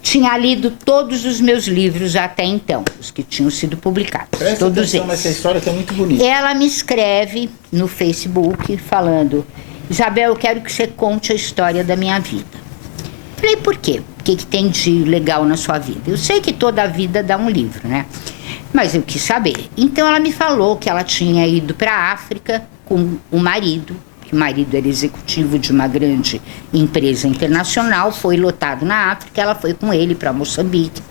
tinha lido todos os meus livros até então, os que tinham sido publicados. Presta todos atenção eles. nessa história que é muito bonita. Ela me escreve no Facebook falando: Isabel, eu quero que você conte a história da minha vida. Falei, por quê? O que tem de legal na sua vida? Eu sei que toda a vida dá um livro, né? Mas eu quis saber. Então ela me falou que ela tinha ido para a África com o marido, que o marido era executivo de uma grande empresa internacional, foi lotado na África, ela foi com ele para Moçambique.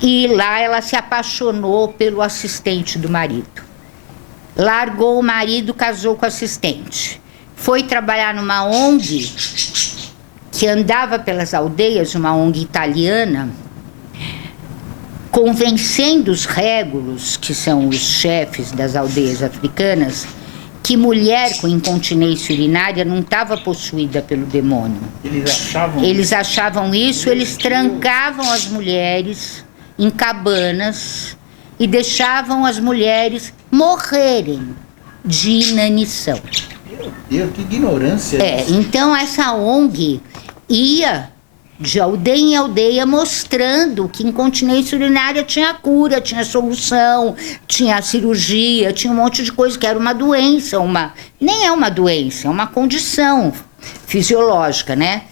E lá ela se apaixonou pelo assistente do marido. Largou o marido, casou com o assistente. Foi trabalhar numa ONG que andava pelas aldeias, uma ONG italiana, convencendo os régulos, que são os chefes das aldeias africanas, que mulher com incontinência urinária não estava possuída pelo demônio. Eles achavam isso, eles trancavam as mulheres em cabanas e deixavam as mulheres morrerem de inanição. Meu Deus, que ignorância. Então essa ONG ia de aldeia em aldeia mostrando que incontinência urinária tinha cura, tinha solução, tinha cirurgia, tinha um monte de coisa, que era uma doença, nem é uma doença, é uma condição fisiológica, né?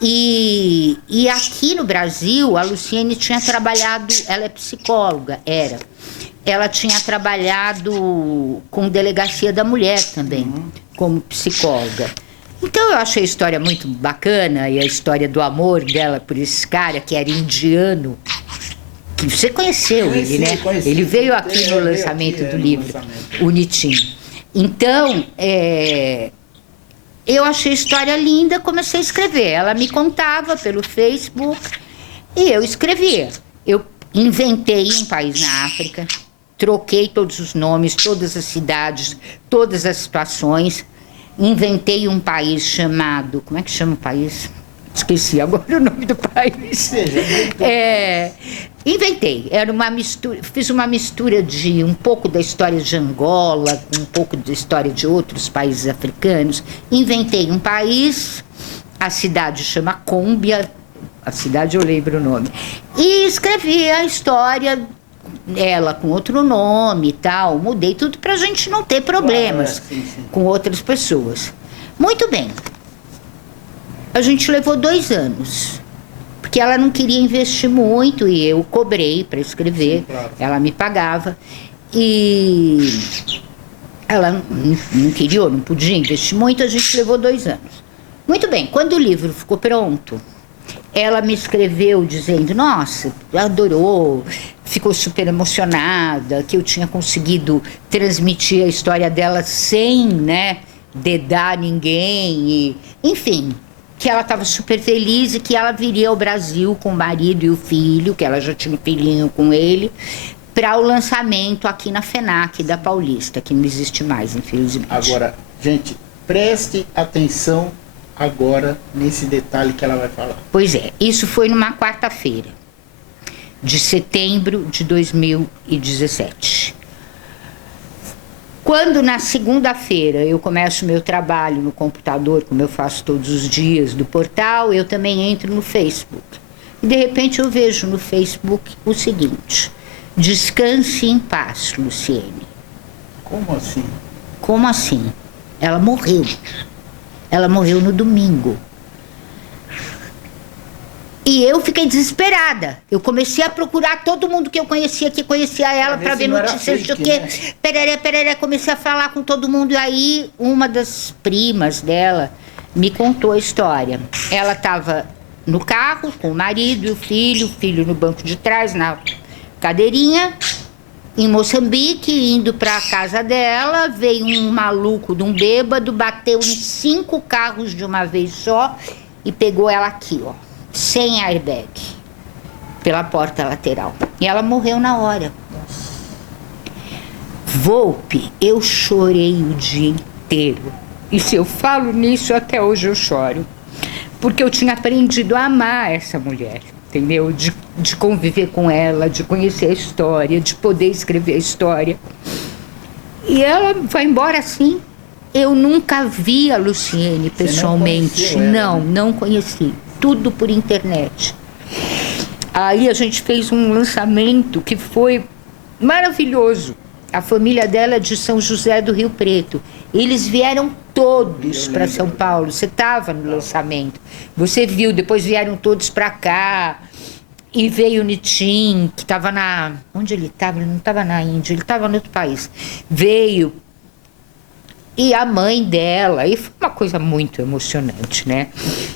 E aqui no Brasil, a Luciene tinha trabalhado, ela é psicóloga, ela tinha trabalhado com delegacia da mulher também, como psicóloga. Então eu achei a história muito bacana, e a história do amor dela por esse cara que era indiano, que você conheceu ele, né? Conheci. Ele veio aqui no lançamento do livro, o Nitim. Então, eu achei a história linda, comecei a escrever. Ela me contava pelo Facebook e eu escrevia. Eu inventei um país na África, troquei todos os nomes, todas as cidades, todas as situações. Inventei um país chamado... Como é que chama o país? Esqueci agora o nome do país. Inventei. Era uma mistura... Fiz uma mistura de um pouco da história de Angola, com um pouco da história de outros países africanos. Inventei um país, a cidade chama Cômbia, a cidade eu lembro o nome. E escrevi a história... ela com outro nome e tal, mudei tudo pra gente não ter problemas com outras pessoas. Muito bem. A gente levou 2 anos, porque ela não queria investir muito e eu cobrei para escrever, ela me pagava. E Ela não queria, não podia investir muito, a gente levou 2 anos. Muito bem, quando o livro ficou pronto, ela me escreveu dizendo, nossa, adorou, ficou super emocionada, que eu tinha conseguido transmitir a história dela sem, né, dedar ninguém, enfim, que ela estava super feliz e que ela viria ao Brasil com o marido e o filho, que ela já tinha um filhinho com ele, para o lançamento aqui na FENAC da Paulista, que não existe mais, infelizmente. Agora, gente, preste atenção agora nesse detalhe que ela vai falar. Pois é, isso foi numa quarta-feira, de setembro de 2017. Quando na segunda-feira eu começo meu trabalho no computador, como eu faço todos os dias, do portal, eu também entro no Facebook. E de repente eu vejo no Facebook o seguinte: descanse em paz, Luciene. Como assim? Como assim? Ela morreu. Ela morreu no domingo. E eu fiquei desesperada. Eu comecei a procurar todo mundo que eu conhecia, que conhecia ela, para ver notícias do quê. Né? Pereré. Comecei a falar com todo mundo. E aí, uma das primas dela me contou a história. Ela estava no carro com o marido e o filho no banco de trás, na cadeirinha, em Moçambique, indo para a casa dela. Veio um maluco de um bêbado, bateu em 5 carros de uma vez só e pegou ela aqui, ó, sem airbag, pela porta lateral. E ela morreu na hora. Volpe, eu chorei o dia inteiro. E se eu falo nisso, até hoje eu choro. Porque eu tinha aprendido a amar essa mulher, entendeu? De conviver com ela, de conhecer a história, de poder escrever a história. E ela vai embora assim. Eu nunca vi a Luciene pessoalmente. Não conheci. Tudo por internet. Aí a gente fez um lançamento que foi maravilhoso. A família dela é de São José do Rio Preto. Eles vieram todos para São Paulo. Você estava no lançamento. Você viu, depois vieram todos para cá. E veio o Nitin, que estava na... Onde ele estava? Ele não estava na Índia, ele estava em outro país. Veio. E a mãe dela, e foi uma coisa muito emocionante, né?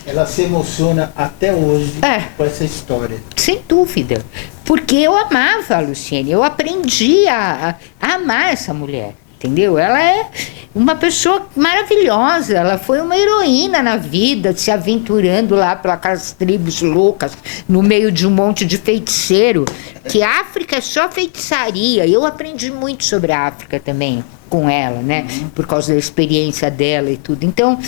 Ela se emociona até hoje com essa história. Sem dúvida. Porque eu amava a Luciene, eu aprendi a amar essa mulher, entendeu? Ela é uma pessoa maravilhosa, ela foi uma heroína na vida, se aventurando lá pelas tribos loucas, no meio de um monte de feiticeiro, que a África é só feitiçaria. Eu aprendi muito sobre a África também com ela, né? Por causa da experiência dela e tudo. Então,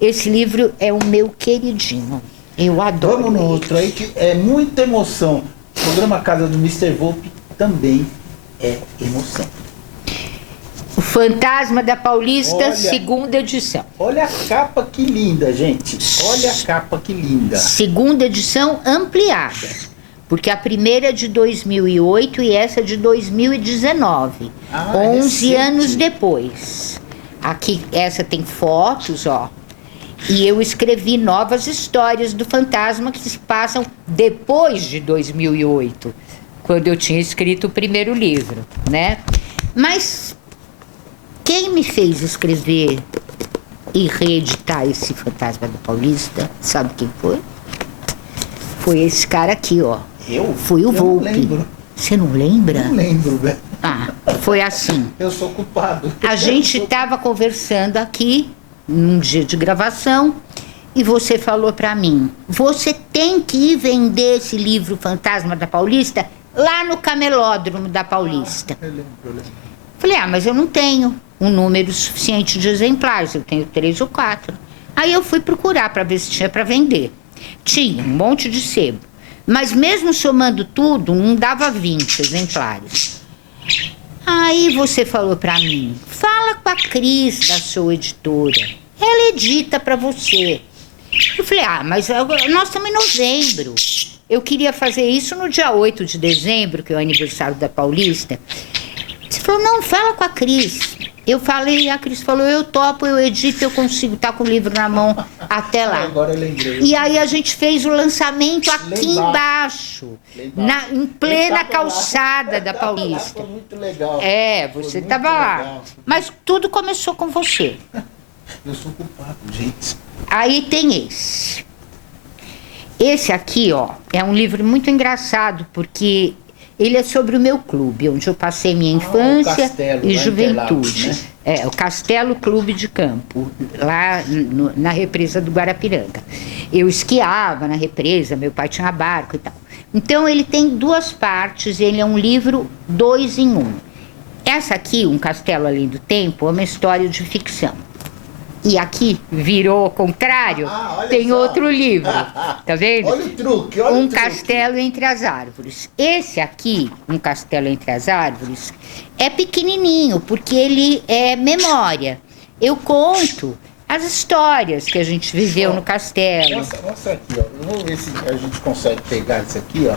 esse livro é o meu queridinho. Eu adoro. Vamos no outro aí, que é muita emoção. O programa Casa do Mr. Volpe também é emoção. O Fantasma da Paulista, segunda edição. Olha a capa que linda, gente. Olha a capa que linda. Segunda edição ampliada. Porque a primeira é de 2008 e essa é de 2019. 11 anos depois. Aqui, essa tem fotos, ó. E eu escrevi novas histórias do fantasma que se passam depois de 2008, quando eu tinha escrito o primeiro livro, né? Mas quem me fez escrever e reeditar esse Fantasma da Paulista, sabe quem foi? Foi esse cara aqui, ó. Foi o Volpe. Não lembro. Você não lembra? Não lembro, velho. Foi assim. Eu sou culpado. A gente estava conversando aqui, num dia de gravação, e você falou para mim, você tem que ir vender esse livro Fantasma da Paulista lá no Camelódromo da Paulista. Eu lembro. Falei, mas eu não tenho um número suficiente de exemplares, eu tenho 3 ou 4. Aí eu fui procurar para ver se tinha para vender. Tinha um monte de sebo. Mas mesmo somando tudo, não dava 20 exemplares. Aí você falou para mim, fala com a Cris da sua editora. Ela edita para você. Eu falei, mas nós estamos em novembro. Eu queria fazer isso no dia 8 de dezembro, que é o aniversário da Paulista. Você falou, não, fala com a Cris. Eu falei, a Cris falou, eu topo, eu edito, eu consigo estar com o livro na mão até lá. Agora eu lembrei. E aí a gente fez o lançamento aqui embaixo, em plena calçada da Paulista. Foi muito legal. Você estava lá. Legal. Mas tudo começou com você. Eu sou culpado, gente. Aí tem esse. Esse aqui, ó, é um livro muito engraçado, porque ele é sobre o meu clube, onde eu passei minha infância Castelo, e lá em juventude. Interlagos, É, o Castelo Clube de Campo, lá na represa do Guarapiranga. Eu esquiava na represa, meu pai tinha barco e tal. Então ele tem duas partes, ele é um livro 2 em 1. Essa aqui, Um Castelo Além do Tempo, é uma história de ficção. E aqui virou ao contrário, olha tem só. outro livro, tá vendo? Olha o truque, olha Um o truque. Castelo Entre as Árvores. Esse aqui, Um Castelo Entre as Árvores, é pequenininho, porque ele é memória. Eu conto as histórias que a gente viveu no castelo. Mostra aqui, ó. Vamos ver se a gente consegue pegar isso aqui, ó.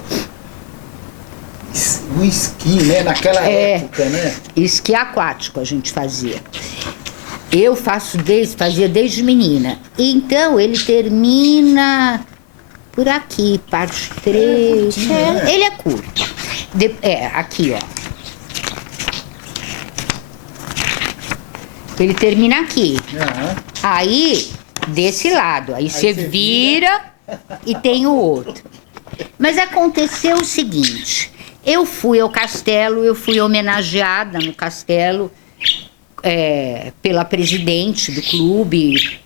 O esqui, né? Naquela época, né? Esqui aquático a gente fazia. Eu fazia desde menina. Então ele termina por aqui, parte 3. Né? Ele é curto. Aqui, ó. Ele termina aqui. Aham. Aí, desse lado. Aí você vira e tem o outro. Mas aconteceu o seguinte. Eu fui ao castelo, eu fui homenageada no castelo pela presidente do clube,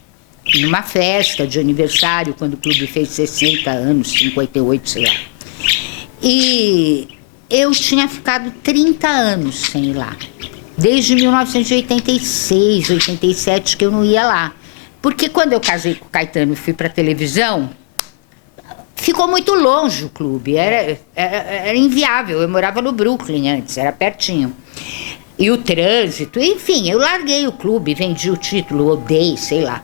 numa festa de aniversário, quando o clube fez 60 anos, 58, sei lá. E eu tinha ficado 30 anos sem ir lá. Desde 1986, 87, que eu não ia lá. Porque quando eu casei com o Caetano e fui para televisão, ficou muito longe o clube, era inviável. Eu morava no Brooklyn antes, era pertinho. E o trânsito, enfim, eu larguei o clube, vendi o título, odeio, sei lá.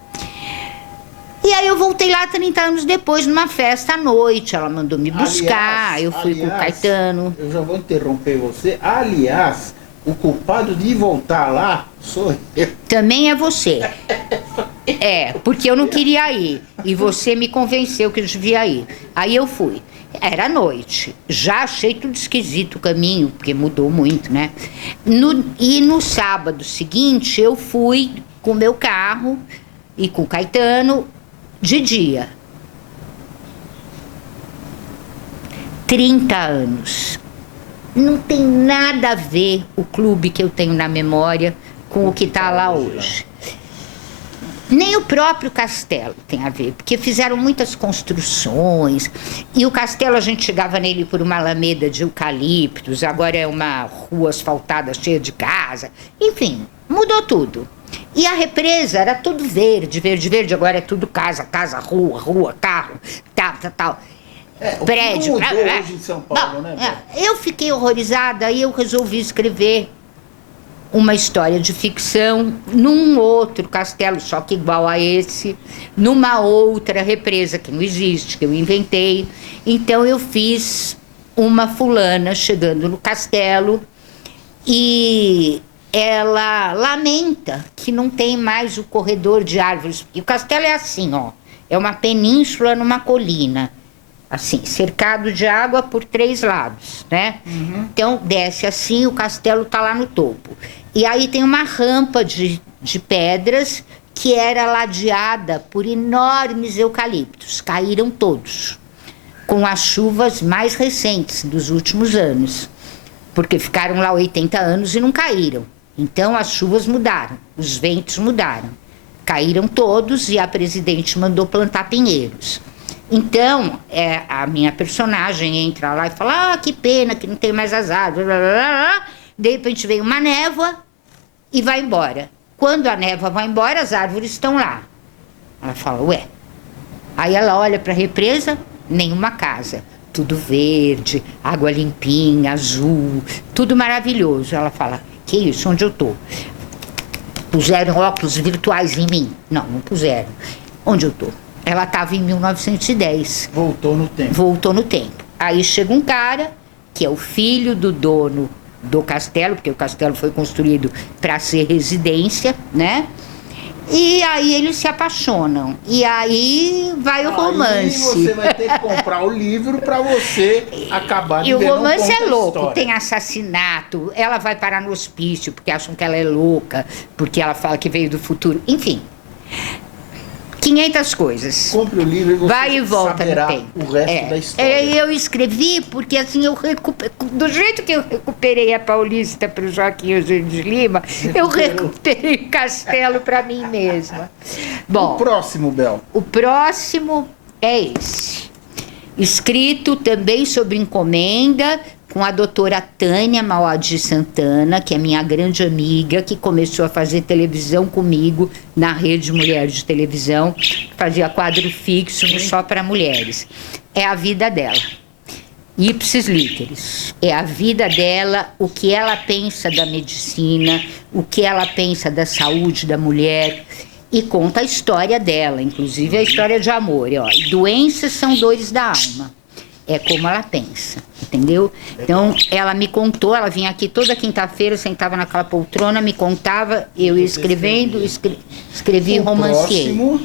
E aí eu voltei lá 30 anos depois, numa festa à noite, ela mandou me buscar, eu fui com o Caetano. Eu já vou interromper você. Aliás, o culpado de voltar lá sou eu. Também é você. Porque eu não queria ir. E você me convenceu que eu devia ir. Aí eu fui. Era noite. Já achei tudo esquisito o caminho, porque mudou muito, né? E no sábado seguinte, eu fui com o meu carro e com o Caetano de dia. 30 anos. Não tem nada a ver o clube que eu tenho na memória com o que está lá hoje. Nem o próprio castelo tem a ver, porque fizeram muitas construções. E o castelo, a gente chegava nele por uma alameda de eucaliptos, agora é uma rua asfaltada cheia de casa. Enfim, mudou tudo. E a represa era tudo verde, verde, verde. Agora é tudo casa, casa, rua, rua, carro, tal. Prédio. O que mudou hoje em São Paulo, né? Eu fiquei horrorizada e eu resolvi escrever uma história de ficção num outro castelo, só que igual a esse, numa outra represa que não existe, que eu inventei. Então eu fiz uma fulana chegando no castelo e ela lamenta que não tem mais o corredor de árvores. E o castelo é assim, ó, é uma península numa colina, assim, cercado de água por 3 lados, né? Uhum. Então, desce assim, o castelo tá lá no topo. E aí tem uma rampa de pedras que era ladeada por enormes eucaliptos. Caíram todos, com as chuvas mais recentes dos últimos anos. Porque ficaram lá 80 anos e não caíram. Então, as chuvas mudaram, os ventos mudaram. Caíram todos e a presidente mandou plantar pinheiros. Então, a minha personagem entra lá e fala, que pena que não tem mais as árvores, blá, blá, blá. De repente vem uma névoa e vai embora. Quando a névoa vai embora, as árvores estão lá. Ela fala, ué. Aí ela olha para a represa, nenhuma casa. Tudo verde, água limpinha, azul, tudo maravilhoso. Ela fala, que isso, onde eu tô? Puseram óculos virtuais em mim? Não puseram. Onde eu tô? Ela estava em 1910. Voltou no tempo. Voltou no tempo. Aí chega um cara, que é o filho do dono do castelo, porque o castelo foi construído para ser residência, né? E aí eles se apaixonam. E aí vai o romance. Você vai ter que comprar o livro para você acabar de E o ver, romance é não conta a louco, história. tem assassinato, ela vai parar no hospício porque acham que ela é louca, porque ela fala que veio do futuro. Enfim, 500 coisas. Compre o livro e você Vai e volta no saberá tempo. o resto da história. Eu escrevi porque assim, do jeito que eu recuperei a Paulista para o Joaquim Eugênio de Lima, eu recuperei o Castelo para mim mesma. Bom, O próximo, Bel. o próximo é esse. Escrito também sobre encomenda, com a doutora Tânia Mauadi Santana, que é minha grande amiga, que começou a fazer televisão comigo na Rede Mulher de Televisão, fazia quadro fixo no Só para Mulheres. É a vida dela. Ipsis literis. É a vida dela, o que ela pensa da medicina, o que ela pensa da saúde da mulher, e conta a história dela, inclusive a história de amor. Ó, doenças são dores da alma. É como ela pensa, entendeu? Então, ela me contou, ela vinha aqui toda quinta-feira, sentava naquela poltrona, me contava, eu ia escrevendo, escrevi, romanciei. Próximo,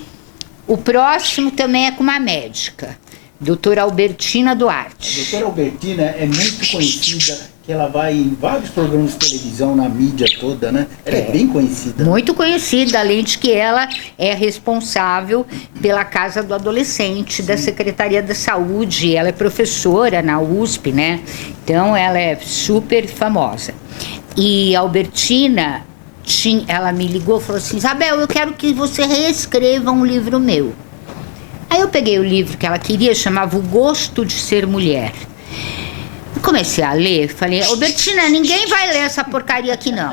O próximo também é com uma médica, doutora Albertina a Duarte. doutora Albertina é muito conhecida, que ela vai em vários programas de televisão, na mídia toda, né? Ela é bem conhecida. Muito conhecida, além de que ela é responsável pela Casa do Adolescente, da Secretaria da Saúde, ela é professora na USP, né? Então ela é super famosa. E a Albertina, ela me ligou e falou assim, Isabel, eu quero que você reescreva um livro meu. Aí eu peguei o livro que ela queria, chamava O Gosto de Ser Mulher. Comecei a ler, falei, Albertina, ninguém vai ler essa porcaria aqui não.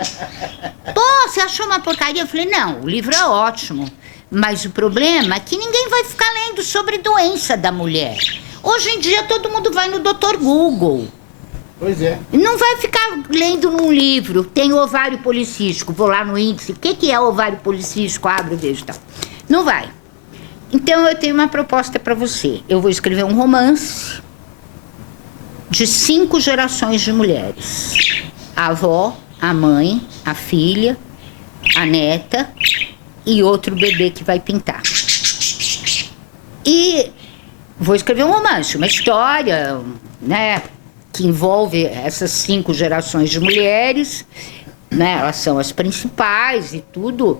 Pô, você achou uma porcaria? Eu falei, não, o livro é ótimo, mas o problema é que ninguém vai ficar lendo sobre doença da mulher. Hoje em dia todo mundo vai no Dr. Google. Pois é. Não vai ficar lendo num livro, tem ovário policístico, vou lá no índice, o que é ovário policístico? Abro, vejo e tal. Não vai. Então eu tenho uma proposta para você. Eu vou escrever um romance de 5 gerações de mulheres. A avó, a mãe, a filha, a neta e outro bebê que vai pintar. E vou escrever um romance, uma história, né, que envolve essas 5 gerações de mulheres, né, elas são as principais e tudo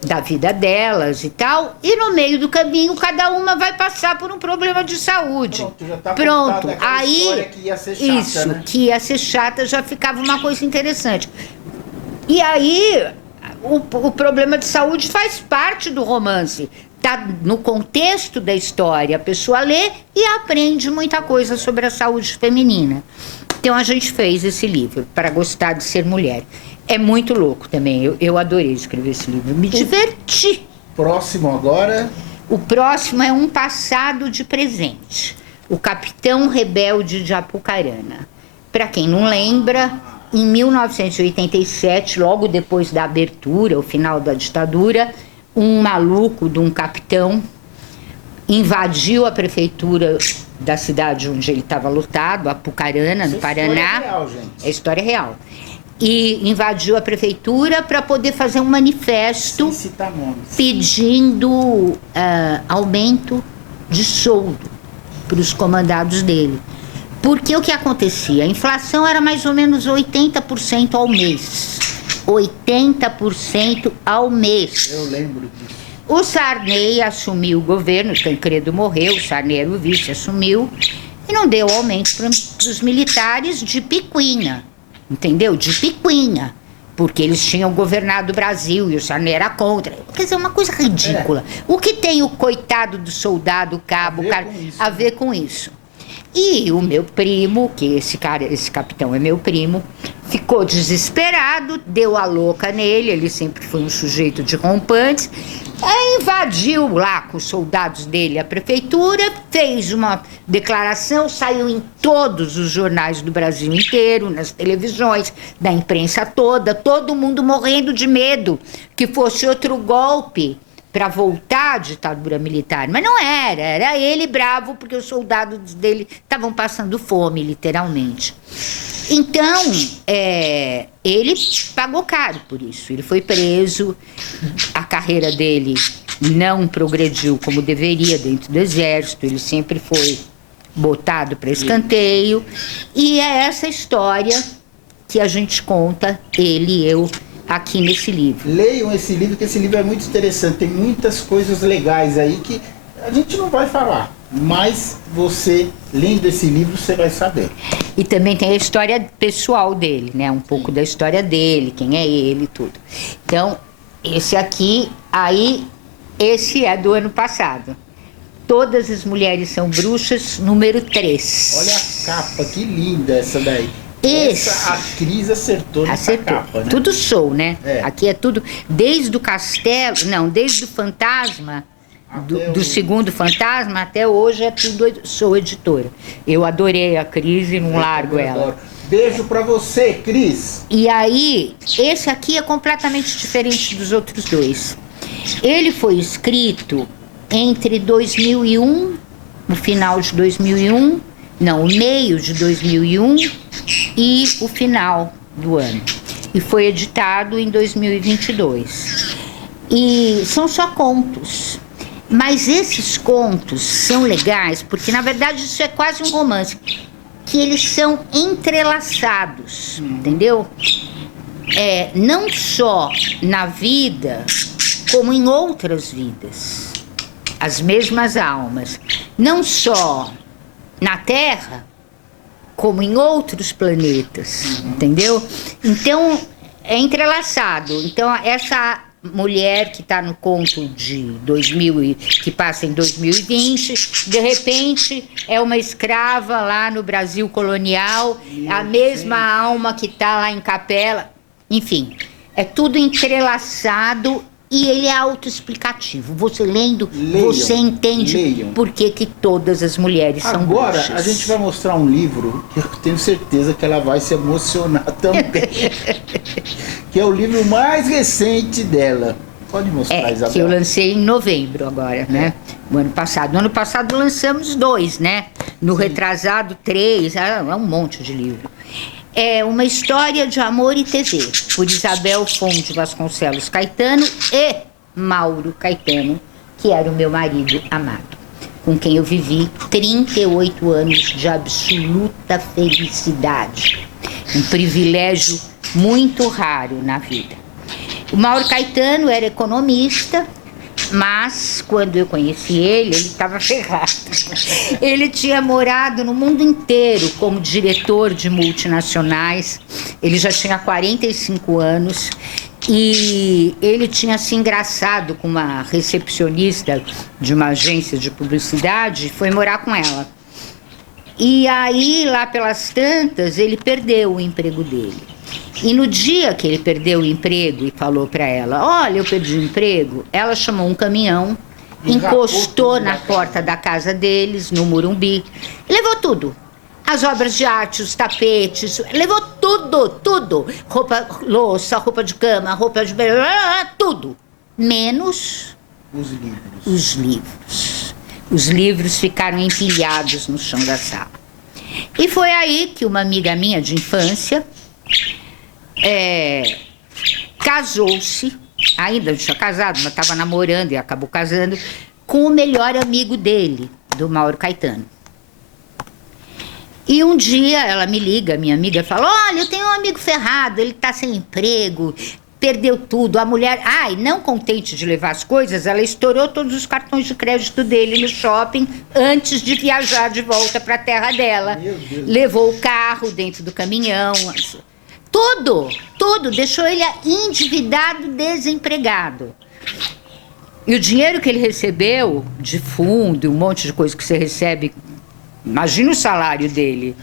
da vida delas e tal, e no meio do caminho cada uma vai passar por um problema de saúde. Pronto, já tá Pronto. contada aquela Aí história que ia ser chata, isso, né? que ia ser chata, já ficava uma coisa interessante. E aí o problema de saúde faz parte do romance. Tá no contexto da história, a pessoa lê e aprende muita coisa sobre a saúde feminina. Então a gente fez esse livro, Para Gostar de Ser Mulher. É muito louco também, eu adorei escrever esse livro, me diverti. Próximo agora, O próximo é Um Passado de Presente, O Capitão Rebelde de Apucarana. Para quem não lembra, em 1987, logo depois da abertura, o final da ditadura, um maluco de um capitão invadiu a prefeitura da cidade onde ele estava lotado, Apucarana, no Paraná. História real, gente. É história real. E invadiu a prefeitura para poder fazer um manifesto Sem citar nomes. pedindo aumento de soldo para os comandados dele. Porque o que acontecia? A inflação era mais ou menos 80% ao mês. 80% ao mês. Eu lembro disso. O Sarney assumiu o governo, o Tancredo morreu, o Sarney era o vice, assumiu, e não deu aumento para os militares de picuinha, entendeu? De picuinha, porque eles tinham governado o Brasil e o Sarney era contra. Quer dizer, uma coisa ridícula. O que tem o coitado do soldado, o cabo, a ver com isso? E o meu primo, que esse capitão é meu primo, ficou desesperado, deu a louca nele, ele sempre foi um sujeito de rompantes, invadiu lá com os soldados dele a prefeitura, fez uma declaração, saiu em todos os jornais do Brasil inteiro, nas televisões, da imprensa toda, todo mundo morrendo de medo que fosse outro golpe para voltar à ditadura militar. Mas não era ele bravo porque os soldados dele estavam passando fome, literalmente. Então, ele pagou caro por isso. Ele foi preso, a carreira dele não progrediu como deveria dentro do exército, ele sempre foi botado para escanteio. E é essa história que a gente conta, ele e eu, aqui nesse livro. Leiam esse livro, que esse livro é muito interessante. Tem muitas coisas legais aí que a gente não vai falar, mas você, lendo esse livro, você vai saber. E também tem a história pessoal dele, né? Um pouco da história dele, quem é ele e tudo. Então, esse aqui, esse é do ano passado. Todas as Mulheres São Bruxas, número 3. Olha a capa, que linda essa daí. Essa a Cris acertou nessa capa, né? Tudo show, né? É. Aqui é tudo, desde o castelo, não, desde o fantasma, do segundo fantasma até hoje é tudo show editora. Eu adorei a Cris e não largo ela. Adoro. Beijo pra você, Cris. E aí, esse aqui é completamente diferente dos outros dois. Ele foi escrito entre 2001, no final de 2001, não, o meio de 2001 e o final do ano. E foi editado em 2022. E são só contos. Mas esses contos são legais porque, na verdade, isso é quase um romance. Que eles são entrelaçados, entendeu? Não só na vida, como em outras vidas. As mesmas almas. Não só na Terra, como em outros planetas, entendeu? Então, é entrelaçado. Então, essa mulher que está no conto de 2000, que passa em 2020, de repente é uma escrava lá no Brasil colonial, a mesma alma que está lá em Capela. Enfim, é tudo entrelaçado. E ele é autoexplicativo. Você lendo, você entende por que todas as mulheres são bruxas. Agora, a gente vai mostrar um livro que eu tenho certeza que ela vai se emocionar também. Que é o livro mais recente dela. Pode mostrar, Isabel. Que eu lancei em novembro agora, né? No ano passado. No ano passado lançamos 2, né? No retrasado 3, um monte de livro. É Uma História de Amor e TV, por Isabel Fonte Vasconcelos Caetano e Mauro Caetano, que era o meu marido amado, com quem eu vivi 38 anos de absoluta felicidade. Um privilégio muito raro na vida. O Mauro Caetano era economista, mas quando eu conheci ele estava ferrado. Ele tinha morado no mundo inteiro como diretor de multinacionais. Ele já tinha 45 anos e ele tinha se engraçado com uma recepcionista de uma agência de publicidade e foi morar com ela. E aí, lá pelas tantas, ele perdeu o emprego dele. E no dia que ele perdeu o emprego e falou para ela, olha, eu perdi o emprego, ela chamou um caminhão, encostou na porta da casa deles, no Morumbi, e levou tudo. As obras de arte, os tapetes, levou tudo. Roupa, louça, roupa de cama, roupa de... tudo. Menos os livros. Os livros ficaram empilhados no chão da sala. E foi aí que uma amiga minha de infância... casou-se, ainda não tinha casado, mas estava namorando e acabou casando, com o melhor amigo dele, do Mauro Caetano. E um dia ela me liga, minha amiga, fala, olha, eu tenho um amigo ferrado, ele está sem emprego, perdeu tudo. A mulher, não contente de levar as coisas, ela estourou todos os cartões de crédito dele no shopping antes de viajar de volta para a terra dela. Levou o carro dentro do caminhão... Tudo, deixou ele endividado, desempregado. E o dinheiro que ele recebeu de fundo, um monte de coisa que você recebe, imagina o salário dele.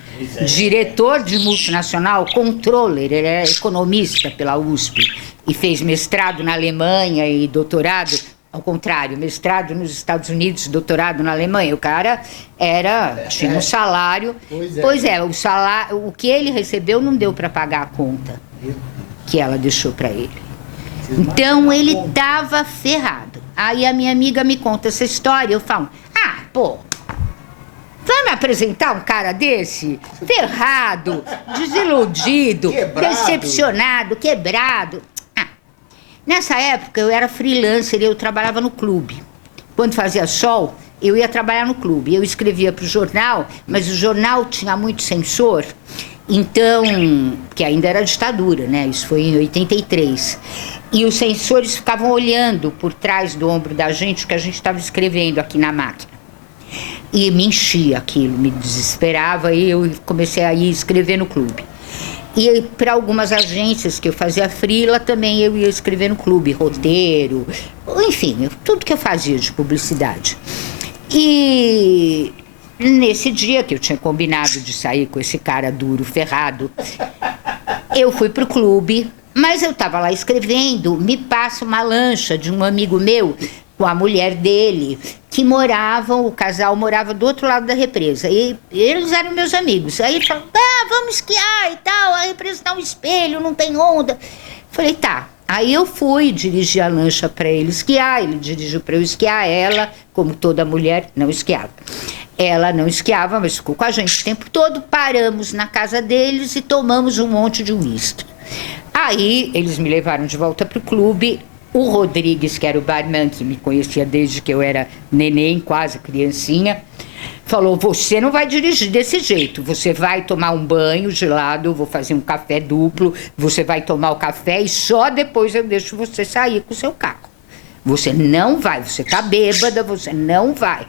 Diretor de multinacional, controller, ele é economista pela USP e fez mestrado na Alemanha e doutorado, ao contrário, mestrado nos Estados Unidos, doutorado na Alemanha. O cara tinha um salário. O que ele recebeu não deu para pagar a conta que ela deixou para ele. Então ele estava ferrado. Aí a minha amiga me conta essa história, eu falo, pô, vai me apresentar um cara desse? Ferrado, desiludido, decepcionado, quebrado. Nessa época eu era freelancer e eu trabalhava no clube. Quando fazia sol, eu ia trabalhar no clube. Eu escrevia para o jornal, mas o jornal tinha muito censor. Então, que ainda era ditadura, né? Isso foi em 83. E os censores ficavam olhando por trás do ombro da gente o que a gente estava escrevendo aqui na máquina. E me enchia aquilo, me desesperava e eu comecei a ir escrever no clube. E para algumas agências que eu fazia freela, também eu ia escrever no clube, roteiro, enfim, tudo que eu fazia de publicidade. E nesse dia que eu tinha combinado de sair com esse cara duro, ferrado, eu fui pro clube, mas eu estava lá escrevendo, me passa uma lancha de um amigo meu com a mulher dele, que o casal morava do outro lado da represa. E eles eram meus amigos. Aí ele falou, vamos esquiar e tal, a represa tá um espelho, não tem onda. Falei, tá. Aí eu fui dirigir a lancha para ele esquiar, ele dirigiu para eu esquiar, ela, como toda mulher, não esquiava. Ela não esquiava, mas ficou com a gente o tempo todo, paramos na casa deles e tomamos um monte de uísque. Aí eles me levaram de volta pro clube. O Rodrigues, que era o barman, que me conhecia desde que eu era neném, quase criancinha, falou, você não vai dirigir desse jeito, você vai tomar um banho gelado, eu vou fazer um café duplo, você vai tomar o café e só depois eu deixo você sair com o seu carro. Você não vai, você tá bêbada, você não vai.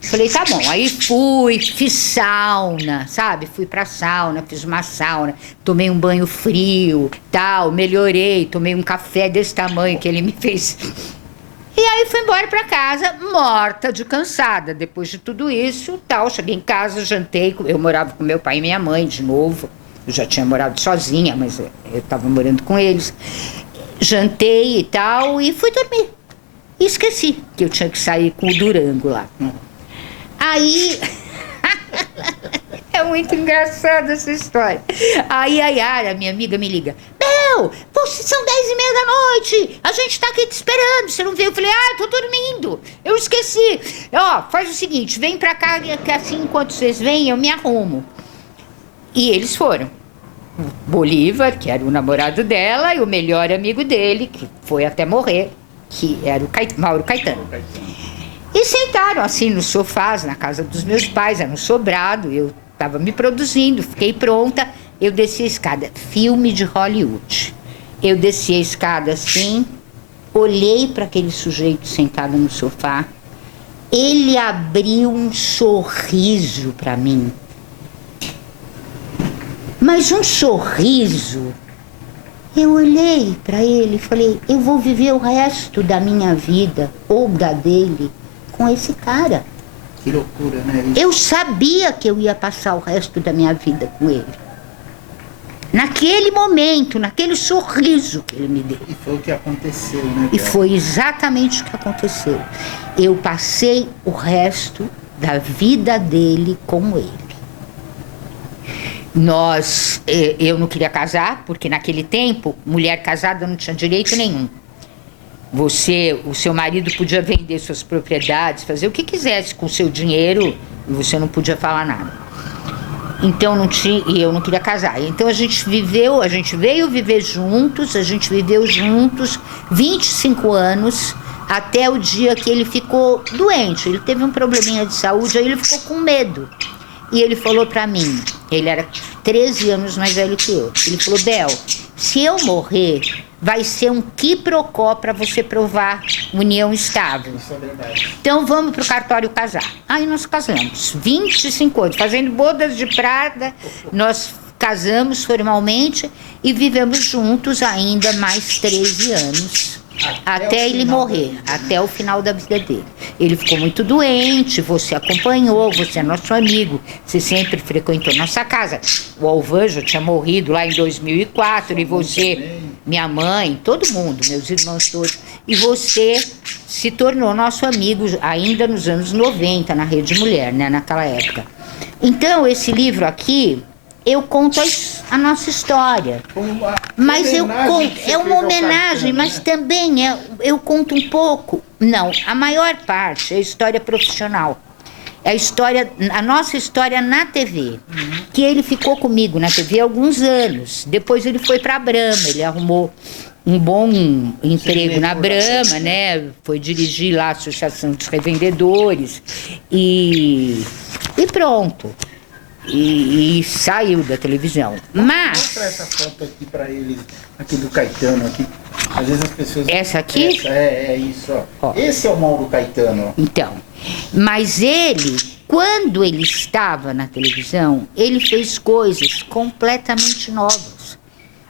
Falei, tá bom. Aí fui, fiz sauna, sabe? Fui pra sauna, fiz uma sauna, tomei um banho frio, tal, melhorei, tomei um café desse tamanho que ele me fez. E aí fui embora pra casa, morta de cansada. Depois de tudo isso, tal, cheguei em casa, jantei, eu morava com meu pai e minha mãe de novo. Eu já tinha morado sozinha, mas eu tava morando com eles. Jantei e tal, e fui dormir. E esqueci que eu tinha que sair com o Durango lá. Aí, é muito engraçada essa história. Aí a Yara, minha amiga, me liga. São 10h30 da noite, a gente tá aqui te esperando, você não veio? Eu falei, eu tô dormindo, eu esqueci. Faz o seguinte, vem pra cá, que assim, enquanto vocês vêm, eu me arrumo. E eles foram. O Bolívar, que era o namorado dela, e o melhor amigo dele, que foi até morrer, que era o Mauro Caetano. E sentaram assim nos sofás, na casa dos meus pais, era um sobrado, eu estava me produzindo, fiquei pronta, eu desci a escada, filme de Hollywood. Eu desci a escada assim, olhei para aquele sujeito sentado no sofá, ele abriu um sorriso para mim. Mas um sorriso. Eu olhei para ele e falei, eu vou viver o resto da minha vida, ou da dele, com esse cara. Que loucura, né? Eu sabia que eu ia passar o resto da minha vida com ele. Naquele momento, naquele sorriso que ele me deu. E foi o que aconteceu, né? E foi exatamente o que aconteceu. Eu passei o resto da vida dele com ele. Eu não queria casar, porque naquele tempo, mulher casada não tinha direito nenhum. O seu marido podia vender suas propriedades, fazer o que quisesse com o seu dinheiro, e você não podia falar nada. Então e eu não queria casar. Então a gente veio viver juntos, a gente viveu juntos 25 anos, até o dia que ele ficou doente. Ele teve um probleminha de saúde, aí ele ficou com medo. E ele falou pra mim, ele era 13 anos mais velho que eu. Ele falou, Bel, se eu morrer, vai ser um quiprocó para você provar união estável. Isso é verdade. Então vamos pro cartório casar. Aí nós casamos, 25 anos, fazendo bodas de prata, nós casamos formalmente e vivemos juntos ainda mais 13 anos. Até ele morrer, até o final da vida dele. Ele ficou muito doente, você acompanhou, você é nosso amigo, você sempre frequentou nossa casa. O Alvan já tinha morrido lá em 2004, e você, minha mãe, todo mundo, meus irmãos todos, e você se tornou nosso amigo ainda nos anos 90, na Rede Mulher, né, naquela época. Então, esse livro aqui, eu conto a nossa história. Mas eu conto, é uma homenagem, mas também eu conto um pouco. Não, a maior parte é a história profissional. É a nossa história na TV. Que ele ficou comigo na TV há alguns anos. Depois ele foi para a Brahma, ele arrumou um bom emprego na Brahma, né? Foi dirigir lá a Associação dos Revendedores e pronto. E saiu da televisão. Mas... Mostra essa foto aqui para eles, aqui do Caetano. Aqui. Às vezes as pessoas... Essa aqui? Essa, é isso, ó. Esse é o Mauro Caetano. Ó. Então, mas ele, quando ele estava na televisão, ele fez coisas completamente novas.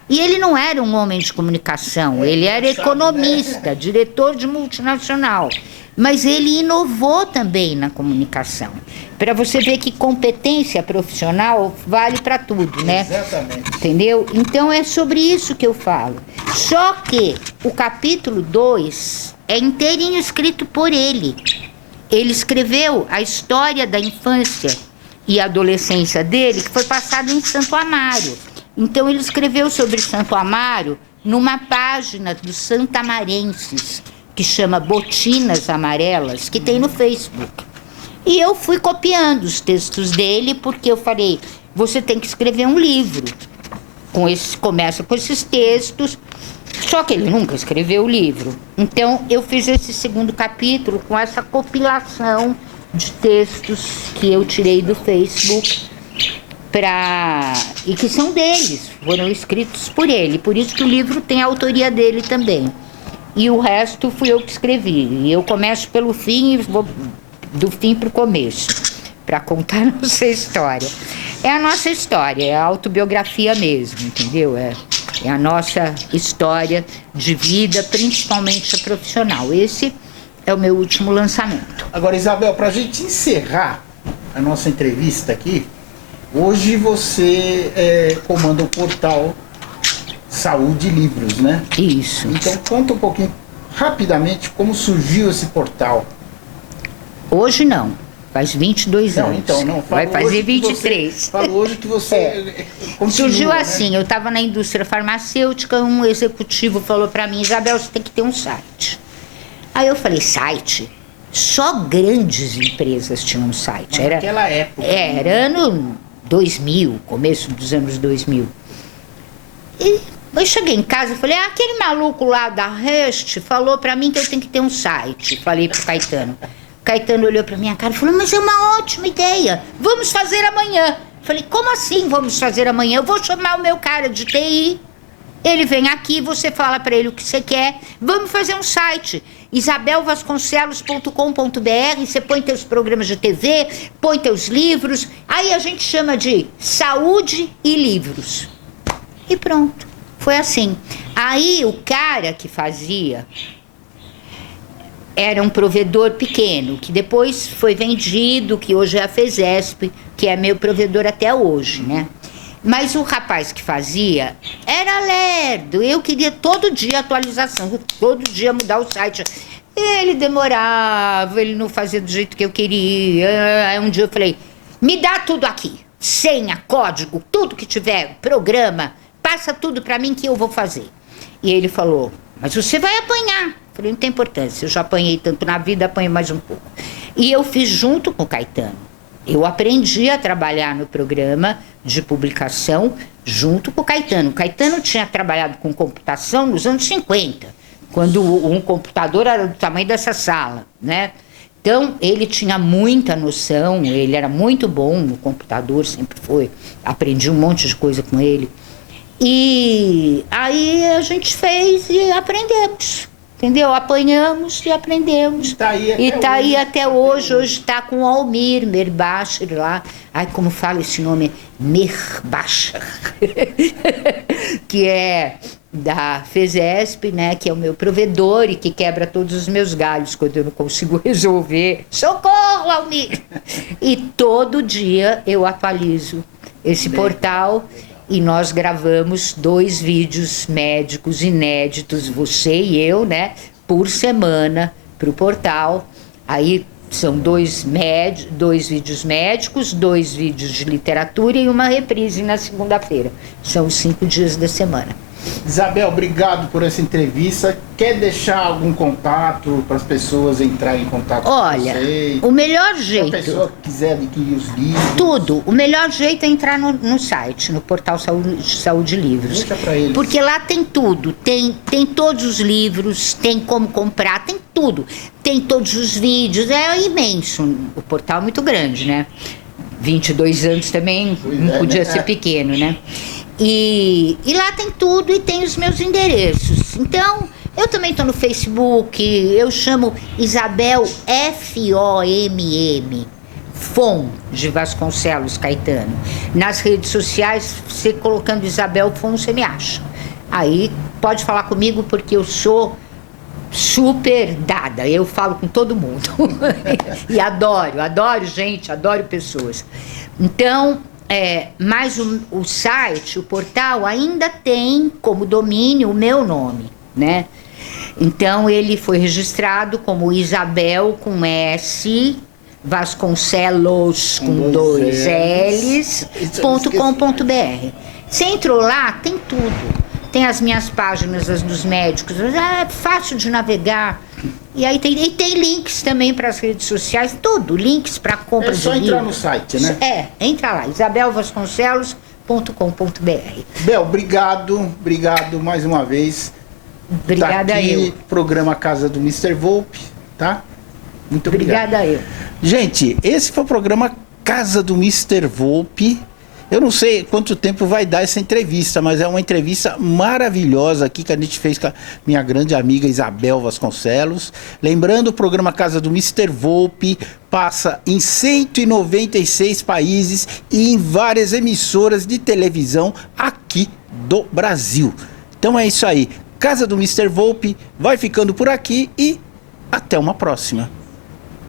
E ele não era um homem de comunicação, ele era economista, diretor de multinacional. Mas ele inovou também na comunicação. Para você ver que competência profissional vale para tudo, né? Exatamente. Entendeu? Então é sobre isso que eu falo. Só que o capítulo 2 é inteirinho escrito por ele. Ele escreveu a história da infância e adolescência dele, que foi passada em Santo Amaro. Então ele escreveu sobre Santo Amaro numa página dos santamarenses, que chama Botinas Amarelas, que tem no Facebook. E eu fui copiando os textos dele, porque eu falei, você tem que escrever um livro. Começa com esses textos, só que ele nunca escreveu o livro. Então, eu fiz esse segundo capítulo com essa compilação de textos que eu tirei do Facebook, e que são deles, foram escritos por ele. Por isso que o livro tem a autoria dele também. E o resto fui eu que escrevi. E eu começo pelo fim e vou do fim para o começo, para contar a nossa história. É a nossa história, é a autobiografia mesmo, entendeu? É a nossa história de vida, principalmente a profissional. Esse é o meu último lançamento. Agora, Isabel, para a gente encerrar a nossa entrevista aqui, hoje você comanda o portal Saúde Livros, né? Isso. Então conta um pouquinho, rapidamente, como surgiu esse portal. Hoje não, faz 22 anos. Então, não. Vai fazer 23. Falo hoje que você continua, surgiu né? assim, eu estava na indústria farmacêutica, um executivo falou para mim, Isabel, você tem que ter um site. Aí eu falei, site? Só grandes empresas tinham um site. Naquela época. Era ano 2000, começo dos anos 2000. E eu cheguei em casa e falei, aquele maluco lá da Rest falou pra mim que eu tenho que ter um site. Falei pro Caetano. O Caetano olhou pra minha cara e falou, mas é uma ótima ideia, vamos fazer amanhã. Falei, como assim vamos fazer amanhã? Eu vou chamar o meu cara de TI, ele vem aqui, você fala pra ele o que você quer, vamos fazer um site, isabelvasconcelos.com.br, você põe teus programas de TV, põe teus livros, aí a gente chama de Saúde e Livros. E pronto, foi assim. Aí o cara que fazia era um provedor pequeno, que depois foi vendido, que hoje é a FESESP, que é meu provedor até hoje, né? Mas o rapaz que fazia era lerdo, eu queria todo dia atualização, todo dia mudar o site. Ele demorava, ele não fazia do jeito que eu queria. Aí um dia eu falei, me dá tudo aqui, senha, código, tudo que tiver, programa, passa tudo pra mim que eu vou fazer. E ele falou, mas você vai apanhar. Eu falei, não tem importância, eu já apanhei tanto na vida, apanho mais um pouco. E eu fiz junto com o Caetano. Eu aprendi a trabalhar no programa de publicação junto com o Caetano. O Caetano tinha trabalhado com computação nos anos 50, quando um computador era do tamanho dessa sala, né? Então, ele tinha muita noção, ele era muito bom no computador, sempre foi. Aprendi um monte de coisa com ele. E aí a gente fez e aprendemos, entendeu? Apanhamos e aprendemos. E tá aí até hoje. Hoje está com o Almir Merbacher lá. Ai, como fala esse nome? Merbacher. Que é da FESESP, né? Que é o meu provedor e que quebra todos os meus galhos quando eu não consigo resolver. Socorro, Almir! E todo dia eu atualizo esse portal. E nós gravamos 2 vídeos médicos inéditos, você e eu, né? Por semana, para o portal. Aí São dois vídeos médicos, 2 vídeos de literatura e uma reprise na segunda-feira. São os 5 dias da semana. Isabel, obrigado por essa entrevista. Quer deixar algum contato para as pessoas entrarem em contato Olha, com você? o melhor jeito... Se a pessoa quiser adquirir os livros... Tudo. O melhor jeito é entrar no site, no portal Saúde Livros. Deixa para eles. Porque lá tem tudo. Tem todos os livros, tem como comprar, tem tudo. Tem todos os vídeos. É imenso. O portal é muito grande, né? 22 anos também não podia ser pequeno, né? E lá tem tudo e tem os meus endereços. Então, eu também estou no Facebook, eu chamo Isabel FOMM, FOM, de Vasconcelos Caetano. Nas redes sociais, você colocando Isabel FOM, você me acha. Aí pode falar comigo porque eu sou super dada, eu falo com todo mundo. E adoro gente, adoro pessoas. Então... mas o site, o portal, ainda tem como domínio o meu nome, né? Então, ele foi registrado como Isabel com S, Vasconcelos com 2 L's, .com.br. Você entrou lá, tem tudo. Tem as minhas páginas, as dos médicos, é fácil de navegar. E aí tem links também para as redes sociais, tudo, links para compra de livros. É só entrar no site, né? Entra lá, isabelvasconcelos.com.br. Bel, obrigado mais uma vez. Obrigada tá aqui, eu. Programa Casa do Mr. Volpe, tá? Muito obrigado. Obrigada eu. Gente, esse foi o programa Casa do Mr. Volpe. Eu não sei quanto tempo vai dar essa entrevista, mas é uma entrevista maravilhosa aqui que a gente fez com a minha grande amiga Isabel Vasconcelos. Lembrando, o programa Casa do Mr. Volpe passa em 196 países e em várias emissoras de televisão aqui do Brasil. Então é isso aí. Casa do Mr. Volpe vai ficando por aqui e até uma próxima.